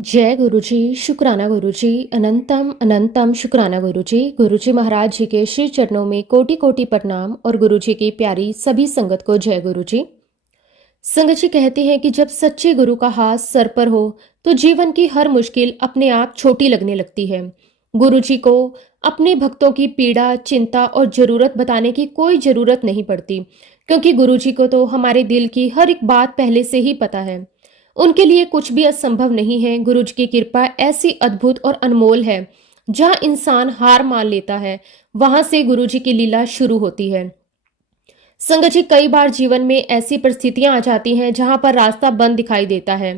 जय गुरुजी, शुक्राना गुरुजी, अनंतम अनंतम शुक्राना गुरुजी। गुरुजी महाराज जी के श्री चरणों में कोटि कोटि प्रणाम और गुरुजी की प्यारी सभी संगत को जय गुरुजी। संगत जी कहते हैं कि जब सच्चे गुरु का हाथ सर पर हो तो जीवन की हर मुश्किल अपने आप छोटी लगने लगती है। गुरुजी को अपने भक्तों की पीड़ा, चिंता और जरूरत बताने की कोई जरूरत नहीं पड़ती, क्योंकि गुरुजी को तो हमारे दिल की हर एक बात पहले से ही पता है। उनके लिए कुछ भी असंभव नहीं है। गुरु जी की कृपा ऐसी अद्भुत और अनमोल है, जहां इंसान हार मान लेता है वहां से गुरु जी की लीला शुरू होती है। संगत जी, कई बार जीवन में ऐसी परिस्थितियां आ जाती हैं जहां पर रास्ता बंद दिखाई देता है,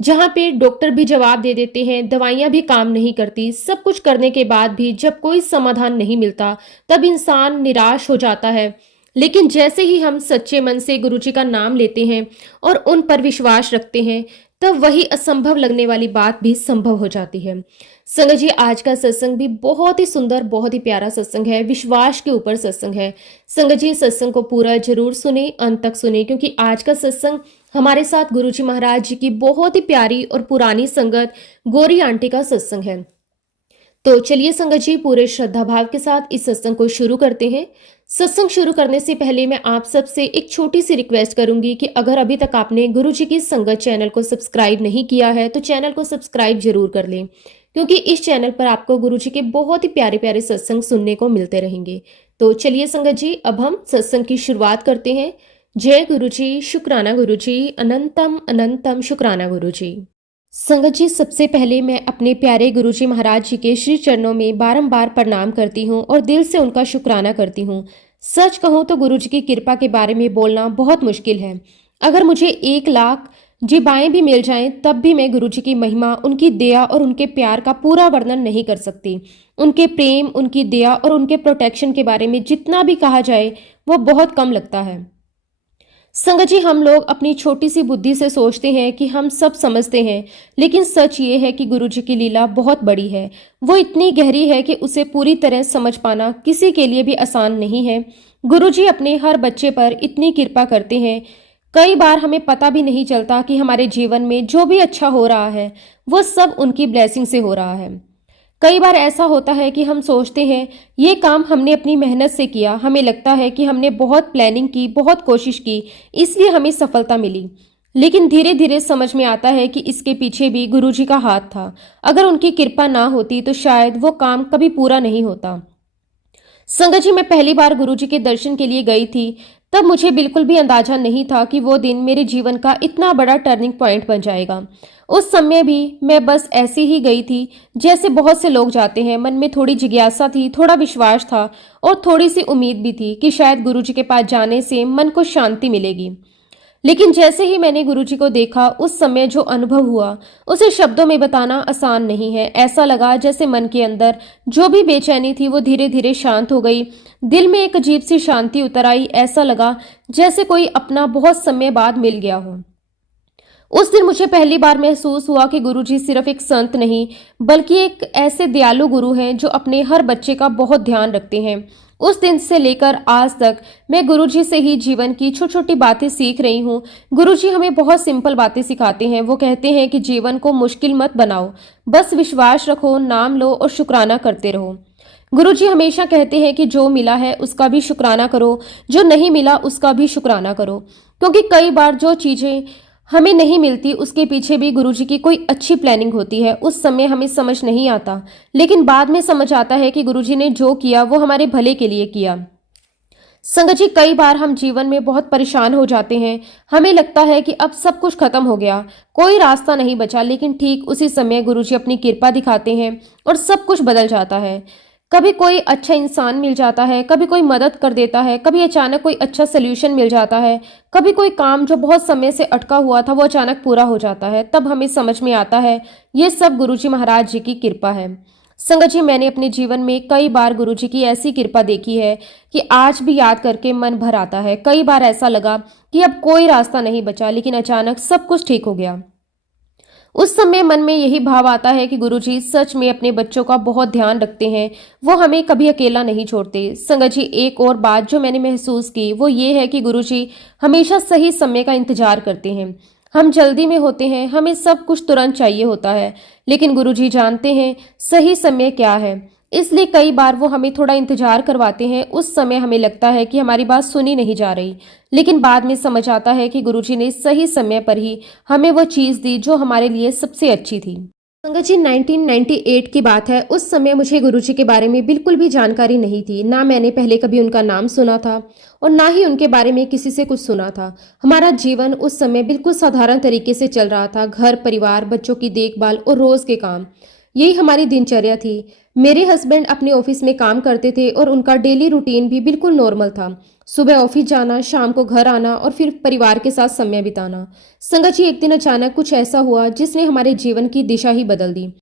जहां पे डॉक्टर भी जवाब दे देते हैं, दवाइयां भी काम नहीं करती। सब कुछ करने के बाद भी जब कोई समाधान नहीं मिलता, तब इंसान निराश हो जाता है। लेकिन जैसे ही हम सच्चे मन से गुरु जी का नाम लेते हैं और उन पर विश्वास रखते हैं, तब वही असंभव लगने वाली बात भी संभव हो जाती है। संगत जी, आज का सत्संग भी बहुत ही सुंदर, बहुत ही प्यारा सत्संग है। विश्वास के ऊपर सत्संग है। संगत जी, सत्संग को पूरा जरूर सुने, अंत तक सुने, क्योंकि आज का सत्संग हमारे साथ गुरुजी महाराज जी की बहुत ही प्यारी और पुरानी संगत गौरी आंटी का सत्संग है। तो चलिए संगत जी, पूरे श्रद्धा भाव के साथ इस सत्संग को शुरू करते हैं। सत्संग शुरू करने से पहले मैं आप सबसे एक छोटी सी रिक्वेस्ट करूंगी कि अगर अभी तक आपने गुरु जी की संगत चैनल को सब्सक्राइब नहीं किया है तो चैनल को सब्सक्राइब जरूर कर लें, क्योंकि इस चैनल पर आपको गुरु जी के बहुत ही प्यारे प्यारे सत्संग सुनने को मिलते रहेंगे। तो चलिए संगत जी, अब हम सत्संग की शुरुआत करते हैं। जय गुरु जी, शुक्राना गुरु जी, अनंतम अनंतम शुक्राना गुरु जी। संगत जी, सबसे पहले मैं अपने प्यारे गुरुजी महाराज जी के श्री चरणों में बारंबार प्रणाम करती हूँ और दिल से उनका शुक्राना करती हूँ। सच कहूँ तो गुरु जी की कृपा के बारे में बोलना बहुत मुश्किल है। अगर मुझे 1,00,000 जीबाएं भी मिल जाएं, तब भी मैं गुरु जी की महिमा, उनकी दया और उनके प्यार का पूरा वर्णन नहीं कर सकती। उनके प्रेम, उनकी दया और उनके प्रोटेक्शन के बारे में जितना भी कहा जाए वो बहुत कम लगता है। संगत जी, हम लोग अपनी छोटी सी बुद्धि से सोचते हैं कि हम सब समझते हैं, लेकिन सच ये है कि गुरु जी की लीला बहुत बड़ी है। वो इतनी गहरी है कि उसे पूरी तरह समझ पाना किसी के लिए भी आसान नहीं है। गुरु जी अपने हर बच्चे पर इतनी कृपा करते हैं, कई बार हमें पता भी नहीं चलता कि हमारे जीवन में जो भी अच्छा हो रहा है वो सब उनकी ब्लेसिंग से हो रहा है। कई बार ऐसा होता है कि हम सोचते हैं ये काम हमने अपनी मेहनत से किया, हमें लगता है कि हमने बहुत प्लानिंग की, बहुत कोशिश की, इसलिए हमें सफलता मिली। लेकिन धीरे धीरे समझ में आता है कि इसके पीछे भी गुरुजी का हाथ था। अगर उनकी कृपा ना होती तो शायद वो काम कभी पूरा नहीं होता। संगत जी, मैं पहली बार गुरुजी के दर्शन के लिए गई थी, तब मुझे बिल्कुल भी अंदाजा नहीं था कि वो दिन मेरे जीवन का इतना बड़ा टर्निंग पॉइंट बन जाएगा। उस समय भी मैं बस ऐसे ही गई थी जैसे बहुत से लोग जाते हैं। मन में थोड़ी जिज्ञासा थी, थोड़ा विश्वास था और थोड़ी सी उम्मीद भी थी कि शायद गुरुजी के पास जाने से मन को शांति मिलेगी। लेकिन जैसे ही मैंने गुरुजी को देखा, उस समय जो अनुभव हुआ उसे शब्दों में बताना आसान नहीं है। ऐसा लगा जैसे मन के अंदर जो भी बेचैनी थी वो धीरे धीरे शांत हो गई। दिल में एक अजीब सी शांति उतर आई। ऐसा लगा जैसे कोई अपना बहुत समय बाद मिल गया हो। उस दिन मुझे पहली बार महसूस हुआ कि गुरुजी सिर्फ एक संत नहीं, बल्कि एक ऐसे दयालु गुरु हैं जो अपने हर बच्चे का बहुत ध्यान रखते हैं। उस दिन से लेकर आज तक मैं गुरुजी से ही जीवन की छोटी छोटी बातें सीख रही हूँ। गुरुजी हमें बहुत सिंपल बातें सिखाते हैं। वो कहते हैं कि जीवन को मुश्किल मत बनाओ, बस विश्वास रखो, नाम लो और शुक्राना करते रहो। गुरुजी हमेशा कहते हैं कि जो मिला है उसका भी शुक्राना करो, जो नहीं मिला उसका भी शुक्राना करो, क्योंकि कई बार जो चीजें हमें नहीं मिलती उसके पीछे भी गुरुजी की कोई अच्छी प्लानिंग होती है। उस समय हमें समझ नहीं आता, लेकिन बाद में समझ आता है कि गुरुजी ने जो किया वो हमारे भले के लिए किया। संगत जी, कई बार हम जीवन में बहुत परेशान हो जाते हैं। हमें लगता है कि अब सब कुछ खत्म हो गया, कोई रास्ता नहीं बचा, लेकिन ठीक उसी समय गुरुजी अपनी कृपा दिखाते हैं और सब कुछ बदल जाता है। कभी कोई अच्छा इंसान मिल जाता है, कभी कोई मदद कर देता है, कभी अचानक कोई अच्छा सोल्यूशन मिल जाता है, कभी कोई काम जो बहुत समय से अटका हुआ था वो अचानक पूरा हो जाता है। तब हमें समझ में आता है ये सब गुरुजी महाराज जी की कृपा है। संगत जी, मैंने अपने जीवन में कई बार गुरुजी की ऐसी कृपा देखी है कि आज भी याद करके मन भर आता है। कई बार ऐसा लगा कि अब कोई रास्ता नहीं बचा, लेकिन अचानक सब कुछ ठीक हो गया। उस समय मन में यही भाव आता है कि गुरुजी सच में अपने बच्चों का बहुत ध्यान रखते हैं। वो हमें कभी अकेला नहीं छोड़ते। संगत जी, एक और बात जो मैंने महसूस की वो ये है कि गुरुजी हमेशा सही समय का इंतजार करते हैं। हम जल्दी में होते हैं, हमें सब कुछ तुरंत चाहिए होता है, लेकिन गुरुजी जानते हैं सही समय क्या है। इसलिए कई बार वो हमें थोड़ा इंतजार करवाते हैं। उस समय हमें लगता है कि हमारी बात सुनी नहीं जा रही, लेकिन बाद में समझ आता है कि गुरुजी ने सही समय पर ही हमें वो चीज़ दी जो हमारे लिए सबसे अच्छी थी। संगत जी, 1998 की बात है। उस समय मुझे गुरुजी के बारे में बिल्कुल भी जानकारी नहीं थी। ना मैंने पहले कभी उनका नाम सुना था और ना ही उनके बारे में किसी से कुछ सुना था। हमारा जीवन उस समय बिल्कुल साधारण तरीके से चल रहा था। घर परिवार, बच्चों की देखभाल और रोज के काम, यही हमारी दिनचर्या थी। मेरे हस्बैंड अपने ऑफिस में काम करते थे और उनका डेली रूटीन भी बिल्कुल नॉर्मल था। सुबह ऑफिस जाना, शाम को घर आना और फिर परिवार के साथ समय बिताना। संगत जी, एक दिन अचानक कुछ ऐसा हुआ जिसने हमारे जीवन की दिशा ही बदल दी।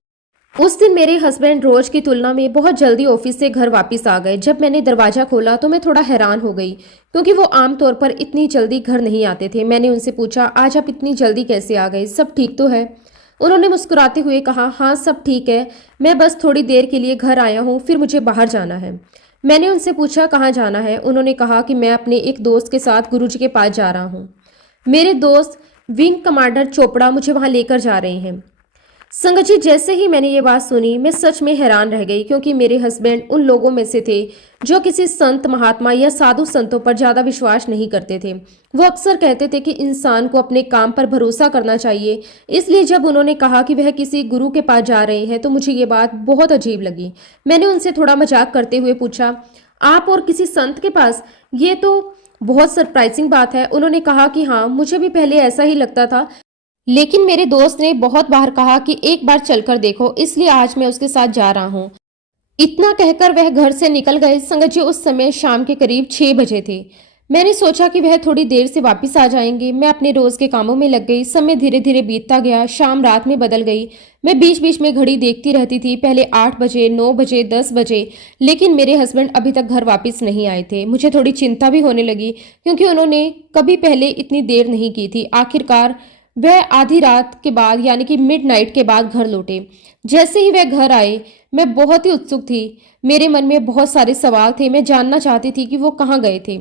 उस दिन मेरे हस्बैंड रोज की तुलना में बहुत जल्दी ऑफिस से घर वापस आ गए। जब मैंने दरवाजा खोला तो मैं थोड़ा हैरान हो गई, क्योंकि वो आमतौर पर इतनी जल्दी घर नहीं आते थे। मैंने उनसे पूछा, आज आप इतनी जल्दी कैसे आ गए, सब ठीक तो है? उन्होंने मुस्कुराते हुए कहा, हाँ सब ठीक है, मैं बस थोड़ी देर के लिए घर आया हूँ, फिर मुझे बाहर जाना है। मैंने उनसे पूछा, कहाँ जाना है? उन्होंने कहा कि मैं अपने एक दोस्त के साथ गुरुजी के पास जा रहा हूँ। मेरे दोस्त विंग कमांडर चोपड़ा मुझे वहां लेकर जा रहे हैं। संगत जी, जैसे ही मैंने ये बात सुनी, मैं सच में हैरान रह गई, क्योंकि मेरे हस्बैंड उन लोगों में से थे जो किसी संत महात्मा या साधु संतों पर ज्यादा विश्वास नहीं करते थे। वो अक्सर कहते थे कि इंसान को अपने काम पर भरोसा करना चाहिए। इसलिए जब उन्होंने कहा कि वह किसी गुरु के पास जा रहे हैं तो मुझे ये बात बहुत अजीब लगी। मैंने उनसे थोड़ा मजाक करते हुए पूछा, आप और किसी संत के पास? ये तो बहुत सरप्राइजिंग बात है। उन्होंने कहा कि हाँ, मुझे भी पहले ऐसा ही लगता था, लेकिन मेरे दोस्त ने बहुत बार कहा कि एक बार चलकर देखो, इसलिए आज मैं उसके साथ जा रहा हूँ। इतना कहकर वह घर से निकल गए। संगत जी, उस समय शाम के करीब 6 बजे थे। मैंने सोचा कि वह थोड़ी देर से वापस आ जाएंगे। मैं अपने रोज के कामों में लग गई। समय धीरे धीरे बीतता गया, शाम रात में बदल गई। मैं बीच बीच में घड़ी देखती रहती थी, पहले 8 बजे, 9 बजे, 10 बजे, लेकिन मेरे हस्बैंड अभी तक घर वापस नहीं आए थे। मुझे थोड़ी चिंता भी होने लगी, क्योंकि उन्होंने कभी पहले इतनी देर नहीं की थी। आखिरकार वह आधी रात के बाद, यानी कि मिडनाइट के बाद घर लौटे। जैसे ही वह घर आए, मैं बहुत ही उत्सुक थी। मेरे मन में बहुत सारे सवाल थे। मैं जानना चाहती थी कि वो कहाँ गए थे।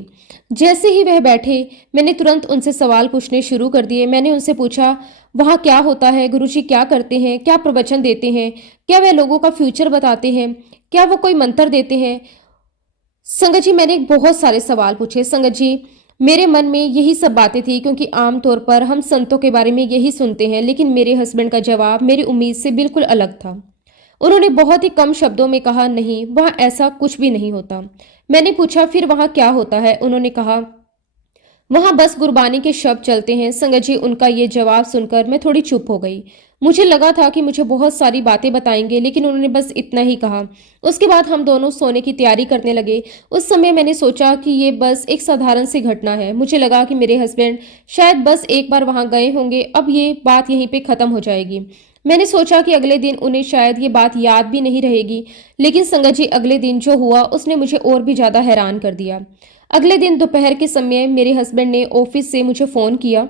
जैसे ही वह बैठे, मैंने तुरंत उनसे सवाल पूछने शुरू कर दिए। मैंने उनसे पूछा, वहाँ क्या होता है? गुरुजी क्या करते हैं? क्या प्रवचन देते हैं? क्या वह लोगों का फ्यूचर बताते हैं? क्या वो कोई मंत्र देते हैं? संगत जी, मैंने बहुत सारे सवाल पूछे। संगत जी, मेरे मन में यही सब बातें थी, क्योंकि आमतौर पर हम संतों के बारे में यही सुनते हैं, लेकिन मेरे हस्बैंड का जवाब मेरी उम्मीद से बिल्कुल अलग था। उन्होंने बहुत ही कम शब्दों में कहा, नहीं, वहाँ ऐसा कुछ भी नहीं होता। मैंने पूछा, फिर वहाँ क्या होता है? उन्होंने कहा, वहां बस गुरबानी के शब्द चलते हैं। संगत जी, उनका ये जवाब सुनकर मैं थोड़ी चुप हो गई। मुझे लगा था कि मुझे बहुत सारी बातें बताएंगे, लेकिन उन्होंने बस इतना ही कहा। उसके बाद हम दोनों सोने की तैयारी करने लगे। उस समय मैंने सोचा कि ये बस एक साधारण सी घटना है। मुझे लगा कि मेरे हस्बैंड शायद बस एक बार वहां गए होंगे, अब ये बात यहीं पे खत्म हो जाएगी। मैंने सोचा कि अगले दिन उन्हें शायद ये बात याद भी नहीं रहेगी, लेकिन संगत जी, अगले दिन जो हुआ उसने मुझे और भी ज्यादा हैरान कर दिया। अगले दिन दोपहर के समय मेरे हस्बैंड ने ऑफिस से मुझे फ़ोन किया।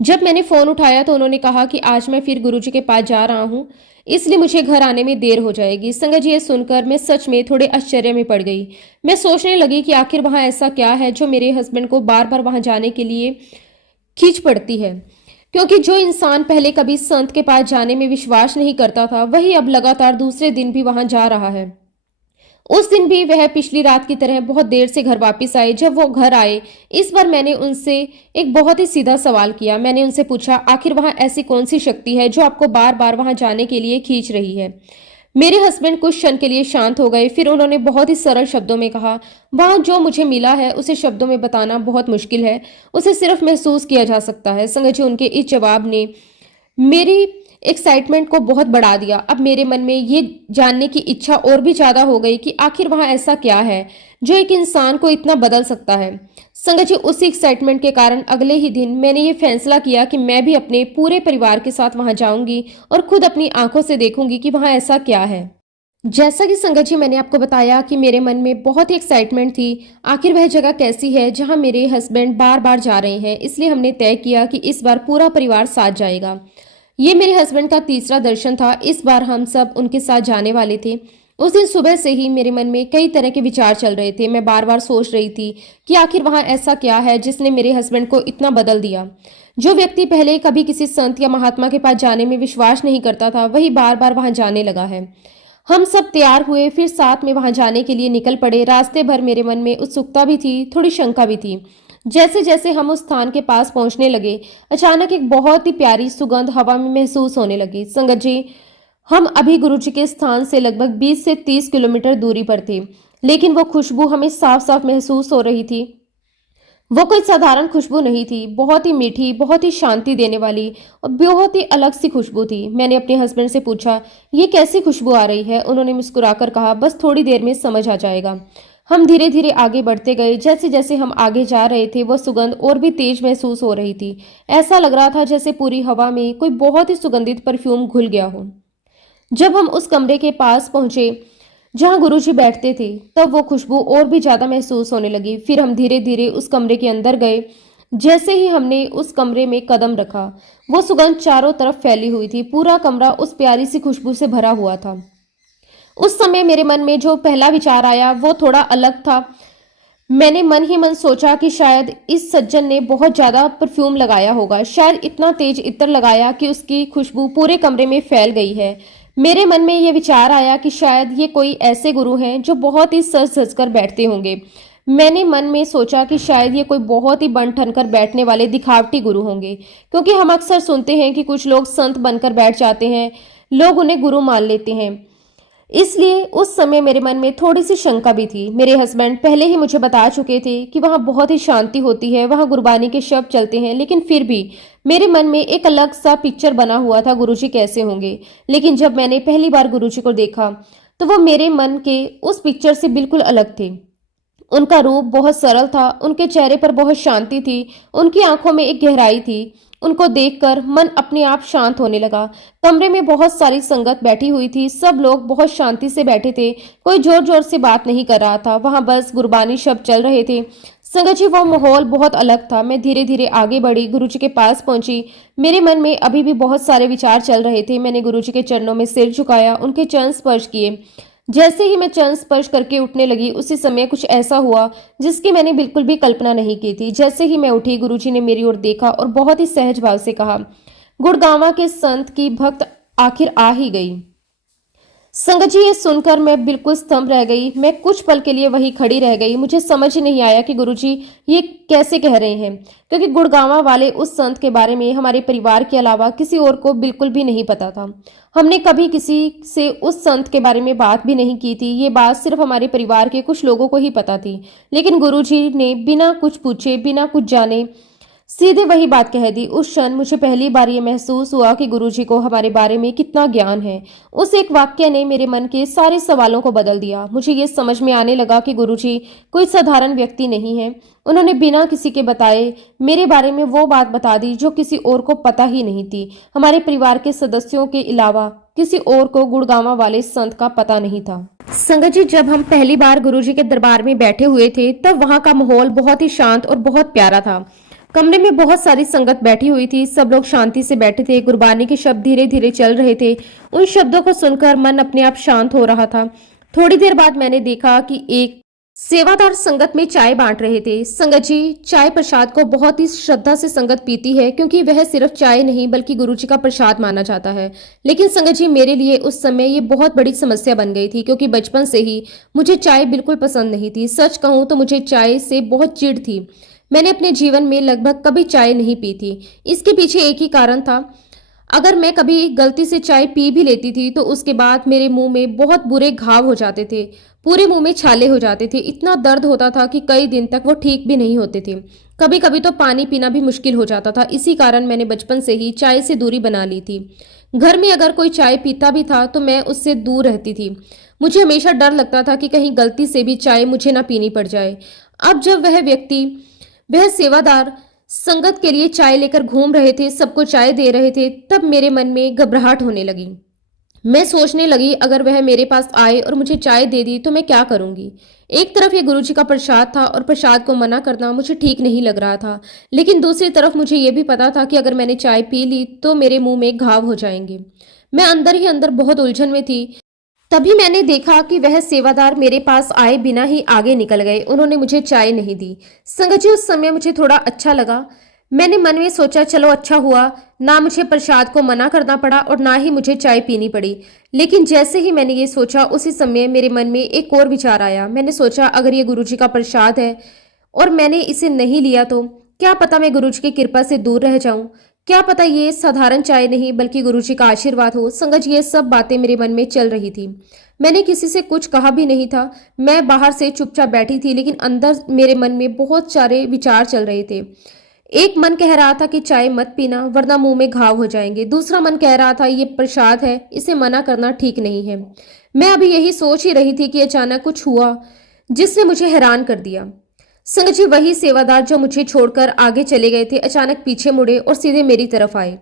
जब मैंने फ़ोन उठाया तो उन्होंने कहा कि आज मैं फिर गुरुजी के पास जा रहा हूँ, इसलिए मुझे घर आने में देर हो जाएगी। संगत जी, ये सुनकर मैं सच में थोड़े आश्चर्य में पड़ गई। मैं सोचने लगी कि आखिर वहाँ ऐसा क्या है जो मेरे हस्बैंड को बार बार वहाँ जाने के लिए खींच पड़ती है, क्योंकि जो इंसान पहले कभी संत के पास जाने में विश्वास नहीं करता था, वही अब लगातार दूसरे दिन भी वहाँ जा रहा है। उस दिन भी वह पिछली रात की तरह बहुत देर से घर वापस आए। जब वो घर आए, इस बार मैंने उनसे एक बहुत ही सीधा सवाल किया। मैंने उनसे पूछा, आखिर वहां ऐसी कौन सी शक्ति है जो आपको बार बार वहां जाने के लिए खींच रही है? मेरे हस्बैंड कुछ क्षण के लिए शांत हो गए। फिर उन्होंने बहुत ही सरल शब्दों में कहा, वहां जो मुझे मिला है उसे शब्दों में बताना बहुत मुश्किल है, उसे सिर्फ महसूस किया जा सकता है। संगत जी, उनके इस जवाब ने मेरी एक्साइटमेंट को बहुत बढ़ा दिया। अब मेरे मन में ये जानने की इच्छा और भी ज्यादा हो गई कि आखिर वहां ऐसा क्या है जो एक इंसान को इतना बदल सकता है। संगत जी, उसी एक्साइटमेंट के कारण अगले ही दिन मैंने ये फैसला किया कि मैं भी अपने पूरे परिवार के साथ वहां जाऊंगी और खुद अपनी आंखों से देखूंगी कि वहां ऐसा क्या है। जैसा कि संगत जी, मैंने आपको बताया कि मेरे मन में बहुत ही एक्साइटमेंट थी। आखिर वह जगह कैसी है जहां मेरे हस्बैंड बार बार जा रहे हैं, इसलिए हमने तय किया कि इस बार पूरा परिवार साथ जाएगा। ये मेरे हस्बैंड का तीसरा दर्शन था। इस बार हम सब उनके साथ जाने वाले थे। उस दिन सुबह से ही मेरे मन में कई तरह के विचार चल रहे थे। मैं बार बार सोच रही थी कि आखिर वहां ऐसा क्या है जिसने मेरे हस्बैंड को इतना बदल दिया। जो व्यक्ति पहले कभी किसी संत या महात्मा के पास जाने में विश्वास नहीं करता था, वही बार बार वहां जाने लगा है। हम सब तैयार हुए, फिर साथ में वहां जाने के लिए निकल पड़े। रास्ते भर मेरे मन में उत्सुकता भी थी, थोड़ी शंका भी थी। जैसे जैसे हम उस स्थान के पास पहुंचने लगे, अचानक एक बहुत ही प्यारी सुगंध हवा में महसूस होने लगी। संगत जी, हम अभी गुरुजी के स्थान से लगभग 20 से 30 किलोमीटर दूरी पर थे, लेकिन वो खुशबू हमें साफ साफ महसूस हो रही थी। वो कोई साधारण खुशबू नहीं थी, बहुत ही मीठी, बहुत ही शांति देने वाली और बहुत ही अलग सी खुशबू थी। मैंने अपने हस्बैंड से पूछा, ये कैसी खुशबू आ रही है? उन्होंने मुस्कुराकर कहा, बस थोड़ी देर में समझ आ जाएगा। हम धीरे धीरे आगे बढ़ते गए। जैसे जैसे हम आगे जा रहे थे, वह सुगंध और भी तेज महसूस हो रही थी। ऐसा लग रहा था जैसे पूरी हवा में कोई बहुत ही सुगंधित परफ्यूम घुल गया हो। जब हम उस कमरे के पास पहुंचे जहां गुरुजी बैठते थे, तब वो खुशबू और भी ज्यादा महसूस होने लगी। फिर हम धीरे धीरे उस कमरे के अंदर गए। जैसे ही हमने उस कमरे में कदम रखा, वो सुगंध चारों तरफ फैली हुई थी। पूरा कमरा उस प्यारी सी खुशबू से भरा हुआ था। उस समय मेरे मन में जो पहला विचार आया वो थोड़ा अलग था। मैंने मन ही मन सोचा कि शायद इस सज्जन ने बहुत ज्यादा परफ्यूम लगाया होगा, शायद इतना तेज इत्र लगाया कि उसकी खुशबू पूरे कमरे में फैल गई है। मेरे मन में यह विचार आया कि शायद ये कोई ऐसे गुरु हैं जो बहुत ही सज सज कर बैठते होंगे। मैंने मन में सोचा कि शायद ये कोई बहुत ही बन ठन कर बैठने वाले दिखावटी गुरु होंगे, क्योंकि हम अक्सर सुनते हैं कि कुछ लोग संत बनकर बैठ जाते हैं, लोग उन्हें गुरु मान लेते हैं। इसलिए उस समय मेरे मन में थोड़ी सी शंका भी थी। मेरे हस्बैंड पहले ही मुझे बता चुके थे कि वहाँ बहुत ही शांति होती है, वहाँ गुरबानी के शब्द चलते हैं, लेकिन फिर भी मेरे मन में एक अलग सा पिक्चर बना हुआ था गुरुजी कैसे होंगे। लेकिन जब मैंने पहली बार गुरुजी को देखा तो वो मेरे मन के उस पिक्चर से बिल्कुल अलग थे। उनका रूप बहुत सरल था, उनके चेहरे पर बहुत शांति थी, उनकी आंखों में एक गहराई थी। उनको देखकर मन अपने आप शांत होने लगा। कमरे में बहुत सारी संगत बैठी हुई थी, सब लोग बहुत शांति से बैठे थे, कोई जोर जोर से बात नहीं कर रहा था, वहां बस गुरबानी शब्द चल रहे थे। संगत जी, वो माहौल बहुत अलग था। मैं धीरे धीरे आगे बढ़ी, गुरुजी के पास पहुंची। मेरे मन में अभी भी बहुत सारे विचार चल रहे थे। मैंने गुरुजी के चरणों में सिर झुकाया, उनके चरण स्पर्श किए। जैसे ही मैं चरण स्पर्श करके उठने लगी, उसी समय कुछ ऐसा हुआ जिसकी मैंने बिल्कुल भी कल्पना नहीं की थी। जैसे ही मैं उठी, गुरुजी ने मेरी ओर देखा और बहुत ही सहज भाव से कहा, गुड़गांवा के संत की भक्त आखिर आ ही गई। संगत जी, ये सुनकर मैं बिल्कुल स्तंभ रह गई। मैं कुछ पल के लिए वहीं खड़ी रह गई। मुझे समझ ही नहीं आया कि गुरुजी ये कैसे कह रहे हैं, क्योंकि गुड़गांवा वाले उस संत के बारे में हमारे परिवार के अलावा किसी और को बिल्कुल भी नहीं पता था। हमने कभी किसी से उस संत के बारे में बात भी नहीं की थी। ये बात सिर्फ हमारे परिवार के कुछ लोगों को ही पता थी। लेकिन गुरुजी ने बिना कुछ पूछे, बिना कुछ जाने सीधे वही बात कह दी। उस क्षण मुझे पहली बार ये महसूस हुआ कि गुरुजी को हमारे बारे में कितना ज्ञान है। उस एक वाक्य ने मेरे मन के सारे सवालों को बदल दिया। मुझे ये समझ में आने लगा कि गुरुजी कोई साधारण व्यक्ति नहीं है। उन्होंने बिना किसी के बताए मेरे बारे में वो बात बता दी जो किसी और को पता ही नहीं थी। हमारे परिवार के सदस्यों के अलावा किसी और को गुड़गांवा वाले संत का पता नहीं था। संगत जी, जब हम पहली बार गुरुजी के दरबार में बैठे हुए थे, तब वहां का माहौल बहुत ही शांत और बहुत प्यारा था। कमरे में बहुत सारी संगत बैठी हुई थी, सब लोग शांति से बैठे थे। गुरबानी के शब्द धीरे धीरे चल रहे थे। उन शब्दों को सुनकर मन अपने आप शांत हो रहा था। थोड़ी देर बाद मैंने देखा कि एक सेवादार संगत में चाय बांट रहे थे। संगत जी, चाय प्रसाद को बहुत ही श्रद्धा से संगत पीती है, क्योंकि वह सिर्फ चाय नहीं बल्कि गुरुजी का प्रसाद माना जाता है। लेकिन संगत जी, मेरे लिए उस समय ये बहुत बड़ी समस्या बन गई थी, क्योंकि बचपन से ही मुझे चाय बिल्कुल पसंद नहीं थी। सच कहूं तो मुझे चाय से बहुत चिढ़ थी। मैंने अपने जीवन में लगभग कभी चाय नहीं पी थी। इसके पीछे एक ही कारण था। अगर मैं कभी गलती से चाय पी भी लेती थी तो उसके बाद मेरे मुंह में बहुत बुरे घाव हो जाते थे, पूरे मुंह में छाले हो जाते थे। इतना दर्द होता था कि कई दिन तक वो ठीक भी नहीं होते थे। कभी कभी तो पानी पीना भी मुश्किल हो जाता था। इसी कारण मैंने बचपन से ही चाय से दूरी बना ली थी। घर में अगर कोई चाय पीता भी था तो मैं उससे दूर रहती थी। मुझे हमेशा डर लगता था कि कहीं गलती से भी चाय मुझे ना पीनी पड़ जाए। अब जब वह सेवादार संगत के लिए चाय लेकर घूम रहे थे, सबको चाय दे रहे थे, तब मेरे मन में घबराहट होने लगी। मैं सोचने लगी, अगर वह मेरे पास आए और मुझे चाय दे दी तो मैं क्या करूंगी। एक तरफ ये गुरुजी का प्रसाद था और प्रसाद को मना करना मुझे ठीक नहीं लग रहा था, लेकिन दूसरी तरफ मुझे ये भी पता था कि अगर मैंने चाय पी ली तो मेरे मुंह में घाव हो जाएंगे। मैं अंदर ही अंदर बहुत उलझन में थी। तभी मैंने देखा कि वह सेवादार मेरे पास आए बिना ही आगे निकल गए। उन्होंने मुझे चाय नहीं दी। संगत जी, उस समय मुझे थोड़ा अच्छा लगा। मैंने मन में सोचा, चलो अच्छा हुआ, ना मुझे प्रसाद को मना करना पड़ा और ना ही मुझे चाय पीनी पड़ी। लेकिन जैसे ही मैंने ये सोचा, उसी समय मेरे मन में एक और विचार आया। मैंने सोचा, अगर ये गुरुजी का प्रसाद है और मैंने इसे नहीं लिया तो क्या पता मैं गुरुजी की कृपा से दूर रह जाऊं। क्या पता ये साधारण चाय नहीं बल्कि गुरुजी का आशीर्वाद हो। संगत जी, ये सब बातें मेरे मन में चल रही थी। मैंने किसी से कुछ कहा भी नहीं था। मैं बाहर से चुपचाप बैठी थी, लेकिन अंदर मेरे मन में बहुत सारे विचार चल रहे थे। एक मन कह रहा था कि चाय मत पीना वरना मुंह में घाव हो जाएंगे। दूसरा मन कह रहा था ये प्रसाद है, इसे मना करना ठीक नहीं है। मैं अभी यही सोच ही रही थी कि अचानक कुछ हुआ जिसने मुझे हैरान कर दिया। संगत जी, वही सेवादार जो मुझे छोड़कर आगे चले गए थे अचानक पीछे मुड़े और सीधे मेरी तरफ आए।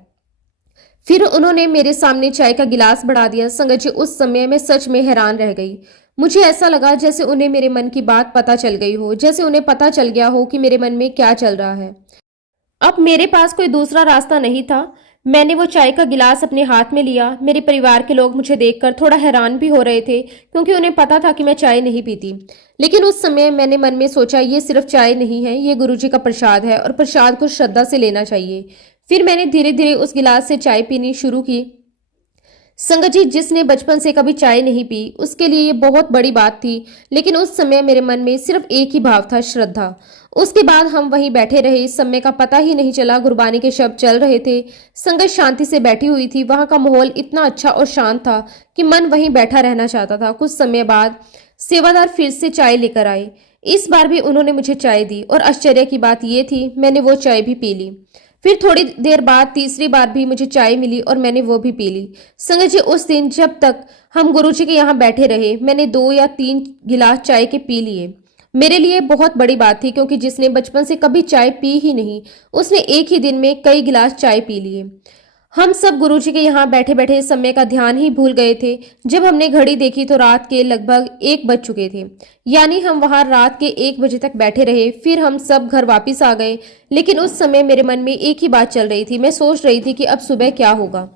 फिर उन्होंने मेरे सामने चाय का गिलास बढ़ा दिया। संगत जी, उस समय मैं सच में हैरान रह गई। मुझे ऐसा लगा जैसे उन्हें मेरे मन की बात पता चल गई हो, जैसे उन्हें पता चल गया हो कि मेरे मन में क्या चल रहा है। अब मेरे पास कोई दूसरा रास्ता नहीं था। मैंने वो चाय का गिलास अपने हाथ में लिया। मेरे परिवार के लोग मुझे देखकर थोड़ा हैरान भी हो रहे थे, क्योंकि उन्हें पता था कि मैं चाय नहीं पीती। लेकिन उस समय मैंने मन में सोचा, ये सिर्फ चाय नहीं है, ये गुरुजी का प्रसाद है और प्रसाद को श्रद्धा से लेना चाहिए। फिर मैंने धीरे धीरे उस गिलास से चाय पीनी शुरू की। संगत जी, जिसने बचपन से कभी चाय नहीं पी उसके लिए ये बहुत बड़ी बात थी, लेकिन उस समय मेरे मन में सिर्फ एक ही भाव था, श्रद्धा। उसके बाद हम वहीं बैठे रहे। समय का पता ही नहीं चला। गुरबानी के शब्द चल रहे थे। संगत शांति से बैठी हुई थी। वहां का माहौल इतना अच्छा और शांत था कि मन वहीं बैठा रहना चाहता था। कुछ समय बाद सेवादार फिर से चाय लेकर आए। इस बार भी उन्होंने मुझे चाय दी और आश्चर्य की बात यह थी, मैंने वो चाय भी पी ली। फिर थोड़ी देर बाद तीसरी बार भी मुझे चाय मिली और मैंने वो भी पी ली। संगत जी, उस दिन जब तक हम गुरुजी के यहाँ बैठे रहे मैंने 2 या 3 गिलास चाय के पी लिए। मेरे लिए बहुत बड़ी बात थी, क्योंकि जिसने बचपन से कभी चाय पी ही नहीं उसने एक ही दिन में कई गिलास चाय पी लिए। हम सब गुरुजी के यहाँ बैठे बैठे समय का ध्यान ही भूल गए थे। जब हमने घड़ी देखी तो रात के लगभग 1 बज चुके थे। यानी हम वहां रात के 1 बजे तक बैठे रहे। फिर हम सब घर वापस आ गए। लेकिन उस समय मेरे मन में एक ही बात चल रही थी। मैं सोच रही थी कि अब सुबह क्या होगा,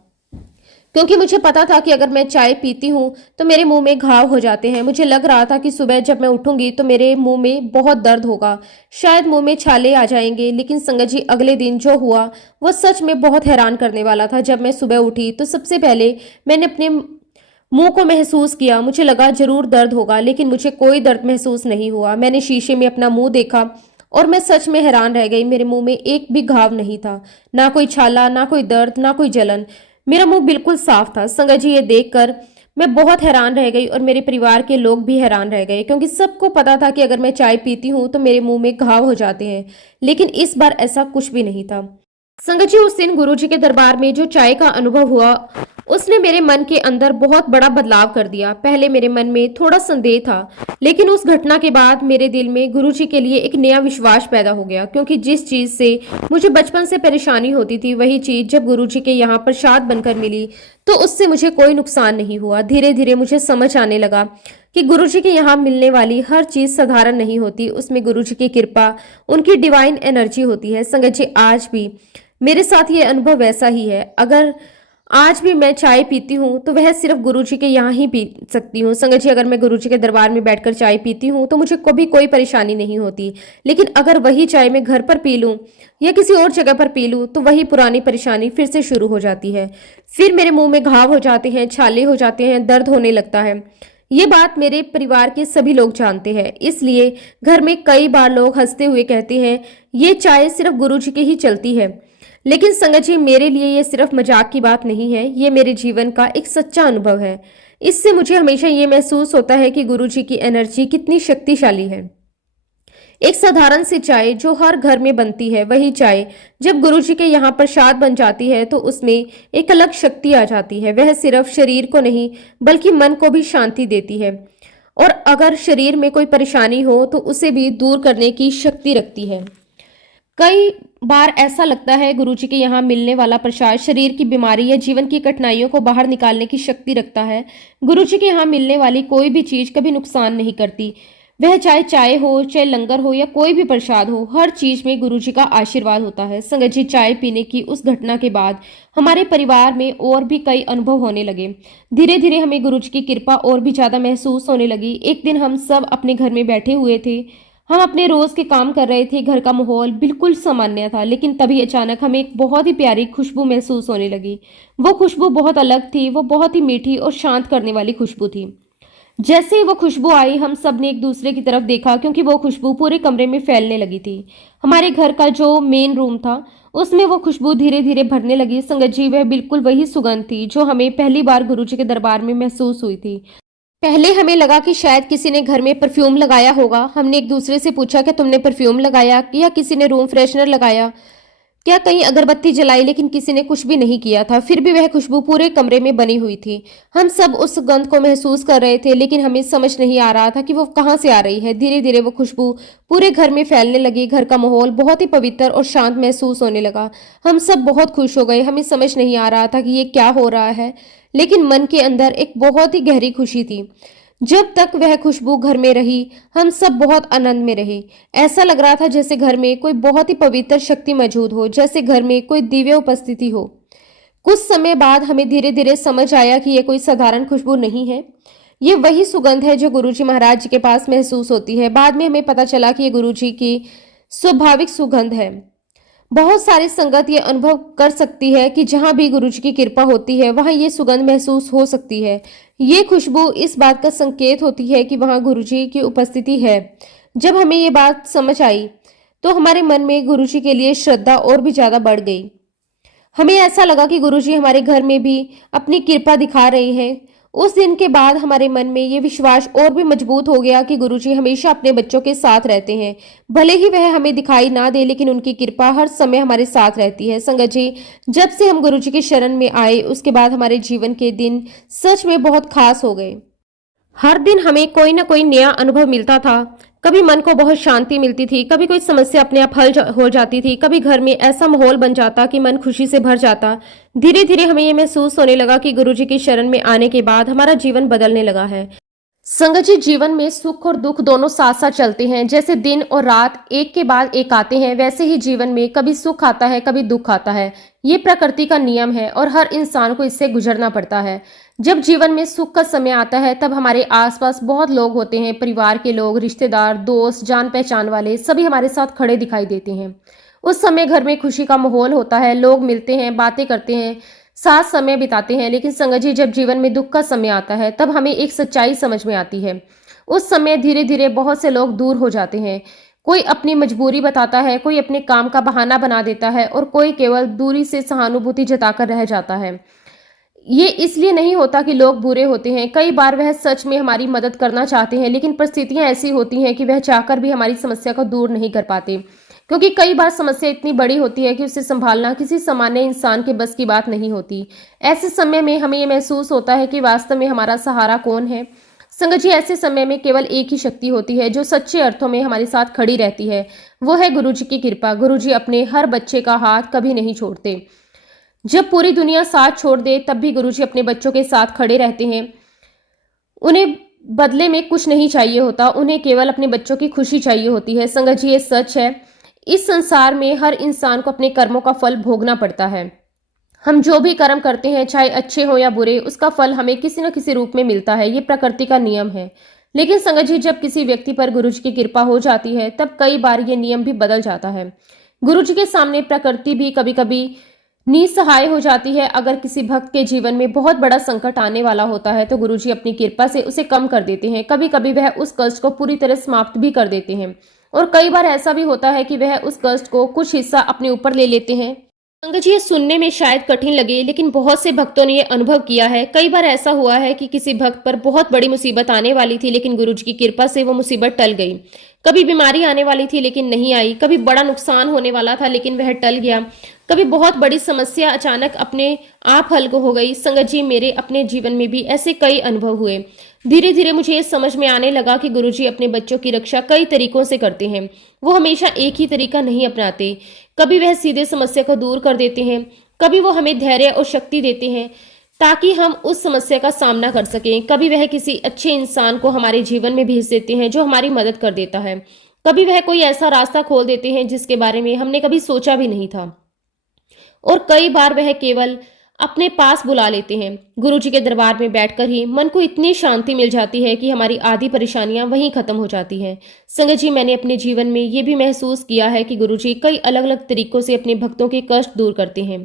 क्योंकि मुझे पता था कि अगर मैं चाय पीती हूँ तो मेरे मुंह में घाव हो जाते हैं। मुझे लग रहा था कि सुबह जब मैं उठूंगी तो मेरे मुंह में बहुत दर्द होगा, शायद मुंह में छाले आ जाएंगे। लेकिन संगत जी, अगले दिन जो हुआ वो सच में बहुत हैरान करने वाला था। जब मैं सुबह उठी तो सबसे पहले मैंने अपने मुंह को महसूस किया। मुझे लगा जरूर दर्द होगा, लेकिन मुझे कोई दर्द महसूस नहीं हुआ। मैंने शीशे में अपना मुंह देखा और मैं सच में हैरान रह गई। मेरे मुंह में एक भी घाव नहीं था, ना कोई छाला, ना कोई दर्द, ना कोई जलन। मेरा मुंह बिल्कुल साफ था। संगत जी, ये देखकर मैं बहुत हैरान रह गई और मेरे परिवार के लोग भी हैरान रह गए, क्योंकि सबको पता था कि अगर मैं चाय पीती हूँ तो मेरे मुंह में घाव हो जाते हैं। लेकिन इस बार ऐसा कुछ भी नहीं था। संगत जी, उस दिन गुरुजी के दरबार में जो चाय का अनुभव हुआ उसने मेरे मन के अंदर बहुत बड़ा बदलाव कर दिया। पहले मेरे मन में थोड़ा संदेह था, लेकिन उस घटना के बाद मेरे दिल में गुरुजी के लिए एक नया विश्वास पैदा हो गया। क्योंकि जिस चीज से मुझे बचपन से परेशानी होती थी वही चीज जब गुरुजी के यहाँ प्रसाद बनकर मिली तो उससे मुझे कोई नुकसान नहीं हुआ। धीरे धीरे मुझे समझ आने लगा कि गुरुजी के यहाँ मिलने वाली हर चीज साधारण नहीं होती, उसमें गुरुजी की कृपा, उनकी डिवाइन एनर्जी होती है। संगत जी, आज भी मेरे साथ ये अनुभव वैसा ही है। अगर आज भी मैं चाय पीती हूँ तो वह सिर्फ गुरुजी के यहाँ ही पी सकती हूँ। संगत जी, अगर मैं गुरुजी के दरबार में बैठकर चाय पीती हूँ तो मुझे कभी कोई परेशानी नहीं होती। लेकिन अगर वही चाय मैं घर पर पी लूँ या किसी और जगह पर पी लूँ तो वही पुरानी परेशानी फिर से शुरू हो जाती है। फिर मेरे मुंह में घाव हो जाते हैं, छाले हो जाते हैं, दर्द होने लगता है। ये बात मेरे परिवार के सभी लोग जानते हैं। इसलिए घर में कई बार लोग हंसते हुए कहते हैं, ये चाय सिर्फ गुरुजी की ही चलती है। लेकिन संगत जी, मेरे लिए ये सिर्फ मजाक की बात नहीं है, ये मेरे जीवन का एक सच्चा अनुभव है। इससे मुझे हमेशा ये महसूस होता है कि गुरुजी की एनर्जी कितनी शक्तिशाली है। एक साधारण सी चाय जो हर घर में बनती है, वही चाय जब गुरुजी के यहाँ प्रसाद बन जाती है तो उसमें एक अलग शक्ति आ जाती है। वह सिर्फ शरीर को नहीं बल्कि मन को भी शांति देती है, और अगर शरीर में कोई परेशानी हो तो उसे भी दूर करने की शक्ति रखती है। कई बार ऐसा लगता है गुरुजी के यहाँ मिलने वाला प्रसाद शरीर की बीमारी या जीवन की कठिनाइयों को बाहर निकालने की शक्ति रखता है। गुरुजी के यहाँ मिलने वाली कोई भी चीज कभी नुकसान नहीं करती, वह चाहे चाय हो, चाहे लंगर हो या कोई भी प्रसाद हो, हर चीज में गुरुजी का आशीर्वाद होता है। संगत जी, चाय पीने की उस घटना के बाद हमारे परिवार में और भी कई अनुभव होने लगे। धीरे धीरे हमें गुरुजी की कृपा और भी ज्यादा महसूस होने लगी। एक दिन हम सब अपने घर में बैठे हुए थे। हम अपने रोज के काम कर रहे थे। घर का माहौल बिल्कुल सामान्य था, लेकिन तभी अचानक हमें एक बहुत ही प्यारी खुशबू महसूस होने लगी। वो खुशबू बहुत अलग थी। वो बहुत ही मीठी और शांत करने वाली खुशबू थी। जैसे ही वो खुशबू आई, हम सब ने एक दूसरे की तरफ देखा, क्योंकि वो खुशबू पूरे कमरे में फैलने लगी थी। हमारे घर का जो मेन रूम था, उसमें वो खुशबू धीरे धीरे भरने लगी। संगत जी, वह बिल्कुल वही सुगंध थी जो हमें पहली बार गुरुजी के दरबार में महसूस हुई थी। पहले हमें लगा कि शायद किसी ने घर में परफ्यूम लगाया होगा। हमने एक दूसरे से पूछा कि तुमने परफ्यूम लगाया या किसी ने रूम फ्रेशनर लगाया, क्या कहीं अगरबत्ती जलाई, लेकिन किसी ने कुछ भी नहीं किया था। फिर भी वह खुशबू पूरे कमरे में बनी हुई थी। हम सब उस सुगंध को महसूस कर रहे थे, लेकिन हमें समझ नहीं आ रहा था कि वो कहाँ से आ रही है। धीरे धीरे वो खुशबू पूरे घर में फैलने लगी। घर का माहौल बहुत ही पवित्र और शांत महसूस होने लगा। हम सब बहुत खुश हो गए। हमें समझ नहीं आ रहा था कि ये क्या हो रहा है, लेकिन मन के अंदर एक बहुत ही गहरी खुशी थी। जब तक वह खुशबू घर में रही, हम सब बहुत आनंद में रहे। ऐसा लग रहा था जैसे घर में कोई बहुत ही पवित्र शक्ति मौजूद हो, जैसे घर में कोई दिव्य उपस्थिति हो। कुछ समय बाद हमें धीरे धीरे समझ आया कि यह कोई साधारण खुशबू नहीं है। ये वही सुगंध है जो गुरुजी महाराज जी के पास महसूस होती है। बाद में हमें पता चला कि ये गुरुजी की स्वाभाविक सुगंध है। बहुत सारी संगत ये अनुभव कर सकती है कि जहां भी गुरुजी की कृपा होती है, वहां ये सुगंध महसूस हो सकती है। ये खुशबू इस बात का संकेत होती है कि वहां गुरुजी की उपस्थिति है। जब हमें ये बात समझ आई, तो हमारे मन में गुरुजी के लिए श्रद्धा और भी ज्यादा बढ़ गई। हमें ऐसा लगा कि गुरुजी हमारे घर में भी अपनी कृपा दिखा रहे हैं। उस दिन के बाद हमारे मन में ये विश्वास और भी मजबूत हो गया कि गुरुजी हमेशा अपने बच्चों के साथ रहते हैं। भले ही वह हमें दिखाई ना दे, लेकिन उनकी कृपा हर समय हमारे साथ रहती है। संगत जी, जब से हम गुरुजी के शरण में आए, उसके बाद हमारे जीवन के दिन सच में बहुत खास हो गए। हर दिन हमें कोई ना कोई नया अनुभव मिलता था। कभी मन को बहुत शांति मिलती थी, कभी कोई समस्या अपने आप हो जाती थी, कभी घर में ऐसा माहौल बन जाता कि मन खुशी से भर जाता। धीरे धीरे हमें ये महसूस होने लगा कि गुरुजी की शरण में आने के बाद हमारा जीवन बदलने लगा है। संगत जी, जीवन में सुख और दुख दोनों साथ साथ चलते हैं। जैसे दिन और रात एक के बाद एक आते हैं, वैसे ही जीवन में कभी सुख आता है, कभी दुख आता है। ये प्रकृति का नियम है और हर इंसान को इससे गुजरना पड़ता है। जब जीवन में सुख का समय आता है, तब हमारे आसपास बहुत लोग होते हैं। परिवार के लोग, रिश्तेदार, दोस्त, जान पहचान वाले सभी हमारे साथ खड़े दिखाई देते हैं। उस समय घर में खुशी का माहौल होता है। लोग मिलते हैं, बातें करते हैं, साथ समय बिताते हैं। लेकिन संगत जी, जब जीवन में दुख का समय आता है, तब हमें एक सच्चाई समझ में आती है। उस समय धीरे धीरे बहुत से लोग दूर हो जाते हैं। कोई अपनी मजबूरी बताता है, कोई अपने काम का बहाना बना देता है और कोई केवल दूरी से सहानुभूति जताकर रह जाता है। ये इसलिए नहीं होता कि लोग बुरे होते हैं। कई बार वह सच में हमारी मदद करना चाहते हैं, लेकिन परिस्थितियां ऐसी होती हैं कि वह चाहकर भी हमारी समस्या को दूर नहीं कर पाते। क्योंकि कई बार समस्या इतनी बड़ी होती है कि उसे संभालना किसी सामान्य इंसान के बस की बात नहीं होती। ऐसे समय में हमें यह महसूस होता है कि वास्तव में हमारा सहारा कौन है। संगत जी, ऐसे समय में केवल एक ही शक्ति होती है जो सच्चे अर्थों में हमारे साथ खड़ी रहती है। वो है गुरुजी की कृपा। गुरुजी अपने हर बच्चे का हाथ कभी नहीं छोड़ते। जब पूरी दुनिया साथ छोड़ दे, तब भी गुरुजी अपने बच्चों के साथ खड़े रहते हैं। उन्हें बदले में कुछ नहीं चाहिए होता, उन्हें केवल अपने बच्चों की खुशी चाहिए होती है। संगत जी, ये सच है। इस संसार में हर इंसान को अपने कर्मों का फल भोगना पड़ता है। हम जो भी कर्म करते हैं, चाहे अच्छे हो या बुरे, उसका फल हमें किसी न किसी रूप में मिलता है। ये प्रकृति का नियम है। लेकिन संगत जी, जब किसी व्यक्ति पर गुरुजी की कृपा हो जाती है, तब कई बार ये नियम भी बदल जाता है। गुरुजी के सामने प्रकृति भी कभी कभी निसहाय हो जाती है। अगर किसी भक्त के जीवन में बहुत बड़ा संकट आने वाला होता है, तो गुरुजी अपनी कृपा से उसे कम कर देते हैं। कभी कभी वह उस कष्ट को पूरी तरह समाप्त भी कर देते हैं, और कई बार ऐसा भी होता है कि वह उस कष्ट को कुछ हिस्सा अपने ऊपर ले लेते हैं। संगत जी, ये सुनने में शायद कठिन लगे, लेकिन बहुत से भक्तों ने ये अनुभव किया है। कई बार ऐसा हुआ है कि किसी भक्त पर बहुत बड़ी मुसीबत आने वाली थी, लेकिन गुरुजी की कृपा से वो मुसीबत टल गई। कभी बीमारी आने वाली थी, लेकिन नहीं आई। कभी बड़ा नुकसान होने वाला था, लेकिन वह टल गया। कभी बहुत बड़ी समस्या अचानक अपने आप हल हो गई। संगत जी, मेरे अपने जीवन में भी ऐसे कई अनुभव हुए। धीरे धीरे मुझे ये समझ में आने लगा कि गुरुजी अपने बच्चों की रक्षा कई तरीकों से करते हैं। वो हमेशा एक ही तरीका नहीं अपनाते। कभी वह सीधे समस्या को दूर कर देते हैं, कभी वो हमें धैर्य और शक्ति देते हैं, ताकि हम उस समस्या का सामना कर सकें। कभी वह किसी अच्छे इंसान को हमारे जीवन में भेज देते हैं जो हमारी मदद कर देता है। कभी वह कोई ऐसा रास्ता खोल देते हैं जिसके बारे में हमने कभी सोचा भी नहीं था। और कई बार वह केवल अपने पास बुला लेते हैं। गुरुजी के दरबार में बैठकर ही मन को इतनी शांति मिल जाती है कि हमारी आधी परेशानियां वहीं खत्म हो जाती हैं। संगत जी, मैंने अपने जीवन में ये भी महसूस किया है कि गुरुजी कई अलग अलग तरीकों से अपने भक्तों के कष्ट दूर करते हैं।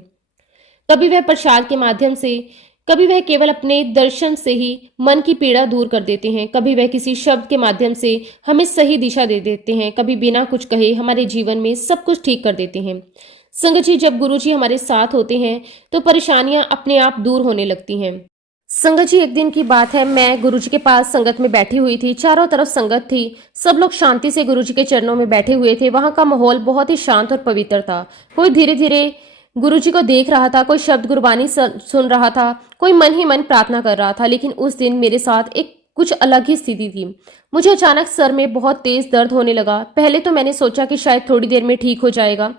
कभी वह प्रसाद के माध्यम से, कभी वह केवल अपने दर्शन से ही मन की पीड़ा दूर कर देते हैं, कभी वह किसी शब्द के माध्यम से हमें सही दिशा दे देते हैं, कभी बिना कुछ कहे हमारे जीवन में सब कुछ ठीक कर देते हैं। संगत जी, जब गुरु जी हमारे साथ होते हैं तो परेशानियां अपने आप दूर होने लगती हैं। संगत जी, एक दिन की बात है, मैं गुरु जी के पास संगत में बैठी हुई थी। चारों तरफ संगत थी। सब लोग शांति से गुरु जी के चरणों में बैठे हुए थे। वहां का माहौल बहुत ही शांत और पवित्र था। कोई धीरे धीरे गुरु जी को देख रहा था, कोई शब्द गुरबानी सुन रहा था, कोई मन ही मन प्रार्थना कर रहा था। लेकिन उस दिन मेरे साथ एक कुछ अलग ही स्थिति थी। मुझे अचानक सर में बहुत तेज दर्द होने लगा। पहले तो मैंने सोचा कि शायद थोड़ी देर में ठीक हो जाएगा।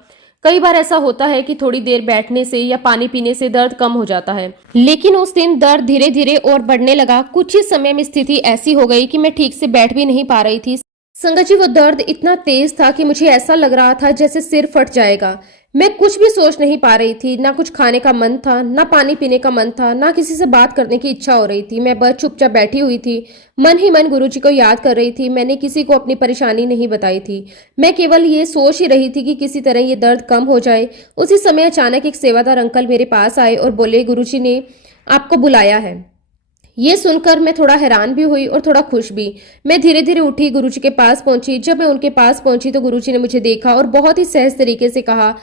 कई बार ऐसा होता है कि थोड़ी देर बैठने से या पानी पीने से दर्द कम हो जाता है, लेकिन उस दिन दर्द धीरे धीरे और बढ़ने लगा। कुछ ही समय में स्थिति ऐसी हो गई कि मैं ठीक से बैठ भी नहीं पा रही थी। संगत जी, वो दर्द इतना तेज था कि मुझे ऐसा लग रहा था जैसे सिर फट जाएगा। मैं कुछ भी सोच नहीं पा रही थी। ना कुछ खाने का मन था, ना पानी पीने का मन था, ना किसी से बात करने की इच्छा हो रही थी। मैं बस चुपचाप बैठी हुई थी, मन ही मन गुरुजी को याद कर रही थी। मैंने किसी को अपनी परेशानी नहीं बताई थी। मैं केवल ये सोच ही रही थी कि किसी तरह ये दर्द कम हो जाए। उसी समय अचानक एक सेवादार अंकल मेरे पास आए और बोले, गुरुजी ने आपको बुलाया है। ये सुनकर मैं थोड़ा हैरान भी हुई और थोड़ा खुश भी। मैं धीरे धीरे उठी, गुरुजी के पास पहुंची। जब मैं उनके पास पहुंची तो गुरुजी ने मुझे देखा और बहुत ही सहज तरीके से कहा,